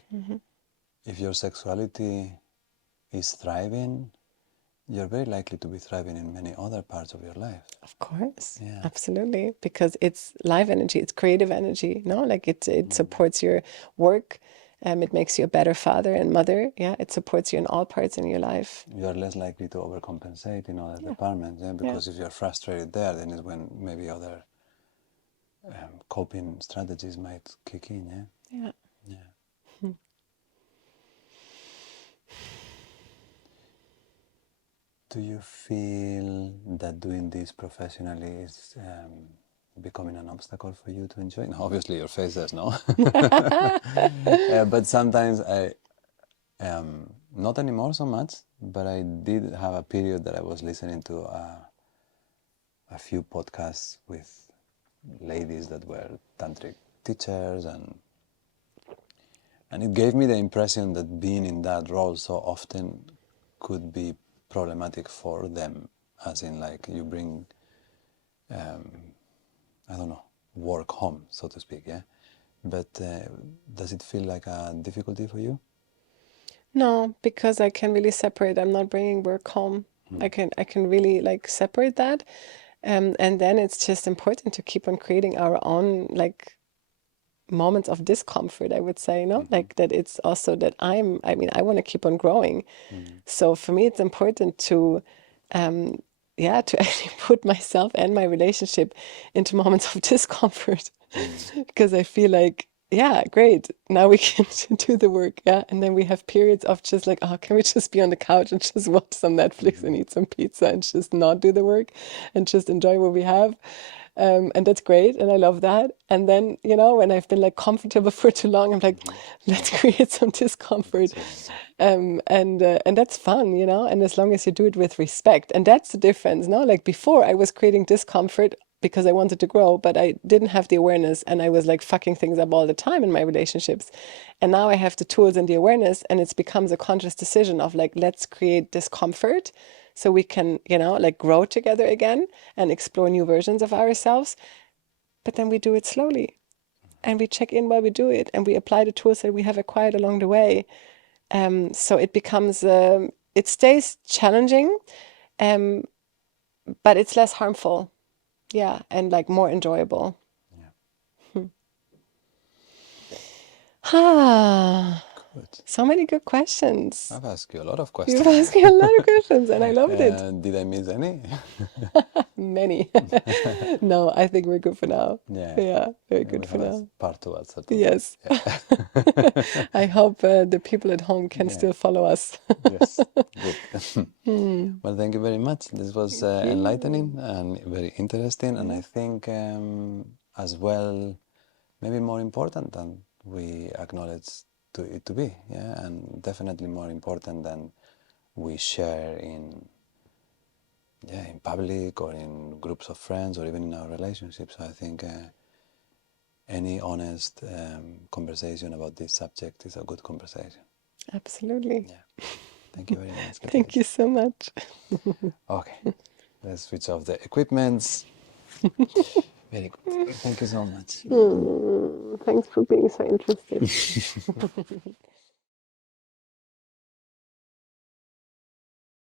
if your sexuality is thriving, you're very likely to be thriving in many other parts of your life. Of course, absolutely, because it's life energy, it's creative energy, no? Like it supports your work, it makes you a better father and mother, yeah? It supports you in all parts in your life. You are less likely to overcompensate in other departments, because if you're frustrated there, then is when maybe other coping strategies might kick in, yeah? Do you feel that doing this professionally is becoming an obstacle for you to enjoy? No, obviously your face says no. But sometimes not anymore so much, but I did have a period that I was listening to a few podcasts with ladies that were tantric teachers, and it gave me the impression that being in that role so often could be problematic for them, as in like you bring, I don't know, work home, so to speak, yeah? But does it feel like a difficulty for you? No, because I can really separate. I'm not bringing work home. I can really like separate that. And then it's just important to keep on creating our own like moments of discomfort, I would say, no? Like that it's also that I want to keep on growing. So for me, it's important to, to actually put myself and my relationship into moments of discomfort because I feel like, yeah, great. Now we can do the work. Yeah. And then we have periods of just like, oh, can we just be on the couch and just watch some Netflix and eat some pizza and just not do the work and just enjoy what we have. And that's great. And I love that. And then, you know, when I've been like comfortable for too long, I'm like, let's create some discomfort. And that's fun, you know, and as long as you do it with respect. And that's the difference, no? Like before I was creating discomfort because I wanted to grow, but I didn't have the awareness and I was like fucking things up all the time in my relationships. And now I have the tools and the awareness, and it becomes a conscious decision of like, let's create discomfort so we can, you know, like grow together again and explore new versions of ourselves. But then we do it slowly and we check in while we do it and we apply the tools that we have acquired along the way. So it becomes, it stays challenging, but it's less harmful. Yeah, and like more enjoyable. Yeah. Good. So many good questions. I've asked you a lot of questions. You've asked me a lot of questions and I loved it. Did I miss any? Many. No, I think we're good for now. Yeah, very good for now. Part 2 at some Yes. Yeah. I hope the people at home can still follow us. Yes, good. Well, thank you very much. This was enlightening and very interesting, and I think as well, maybe more important than we acknowledge it to be, and definitely more important than we share in yeah, in public or in groups of friends or even in our relationships. I think any honest conversation about this subject is a good conversation. Absolutely. Yeah. Thank you very much, Thank you Katjalisa. so much. Okay, let's switch off the equipments. Very good. Thank you so much. Thanks for being so interested.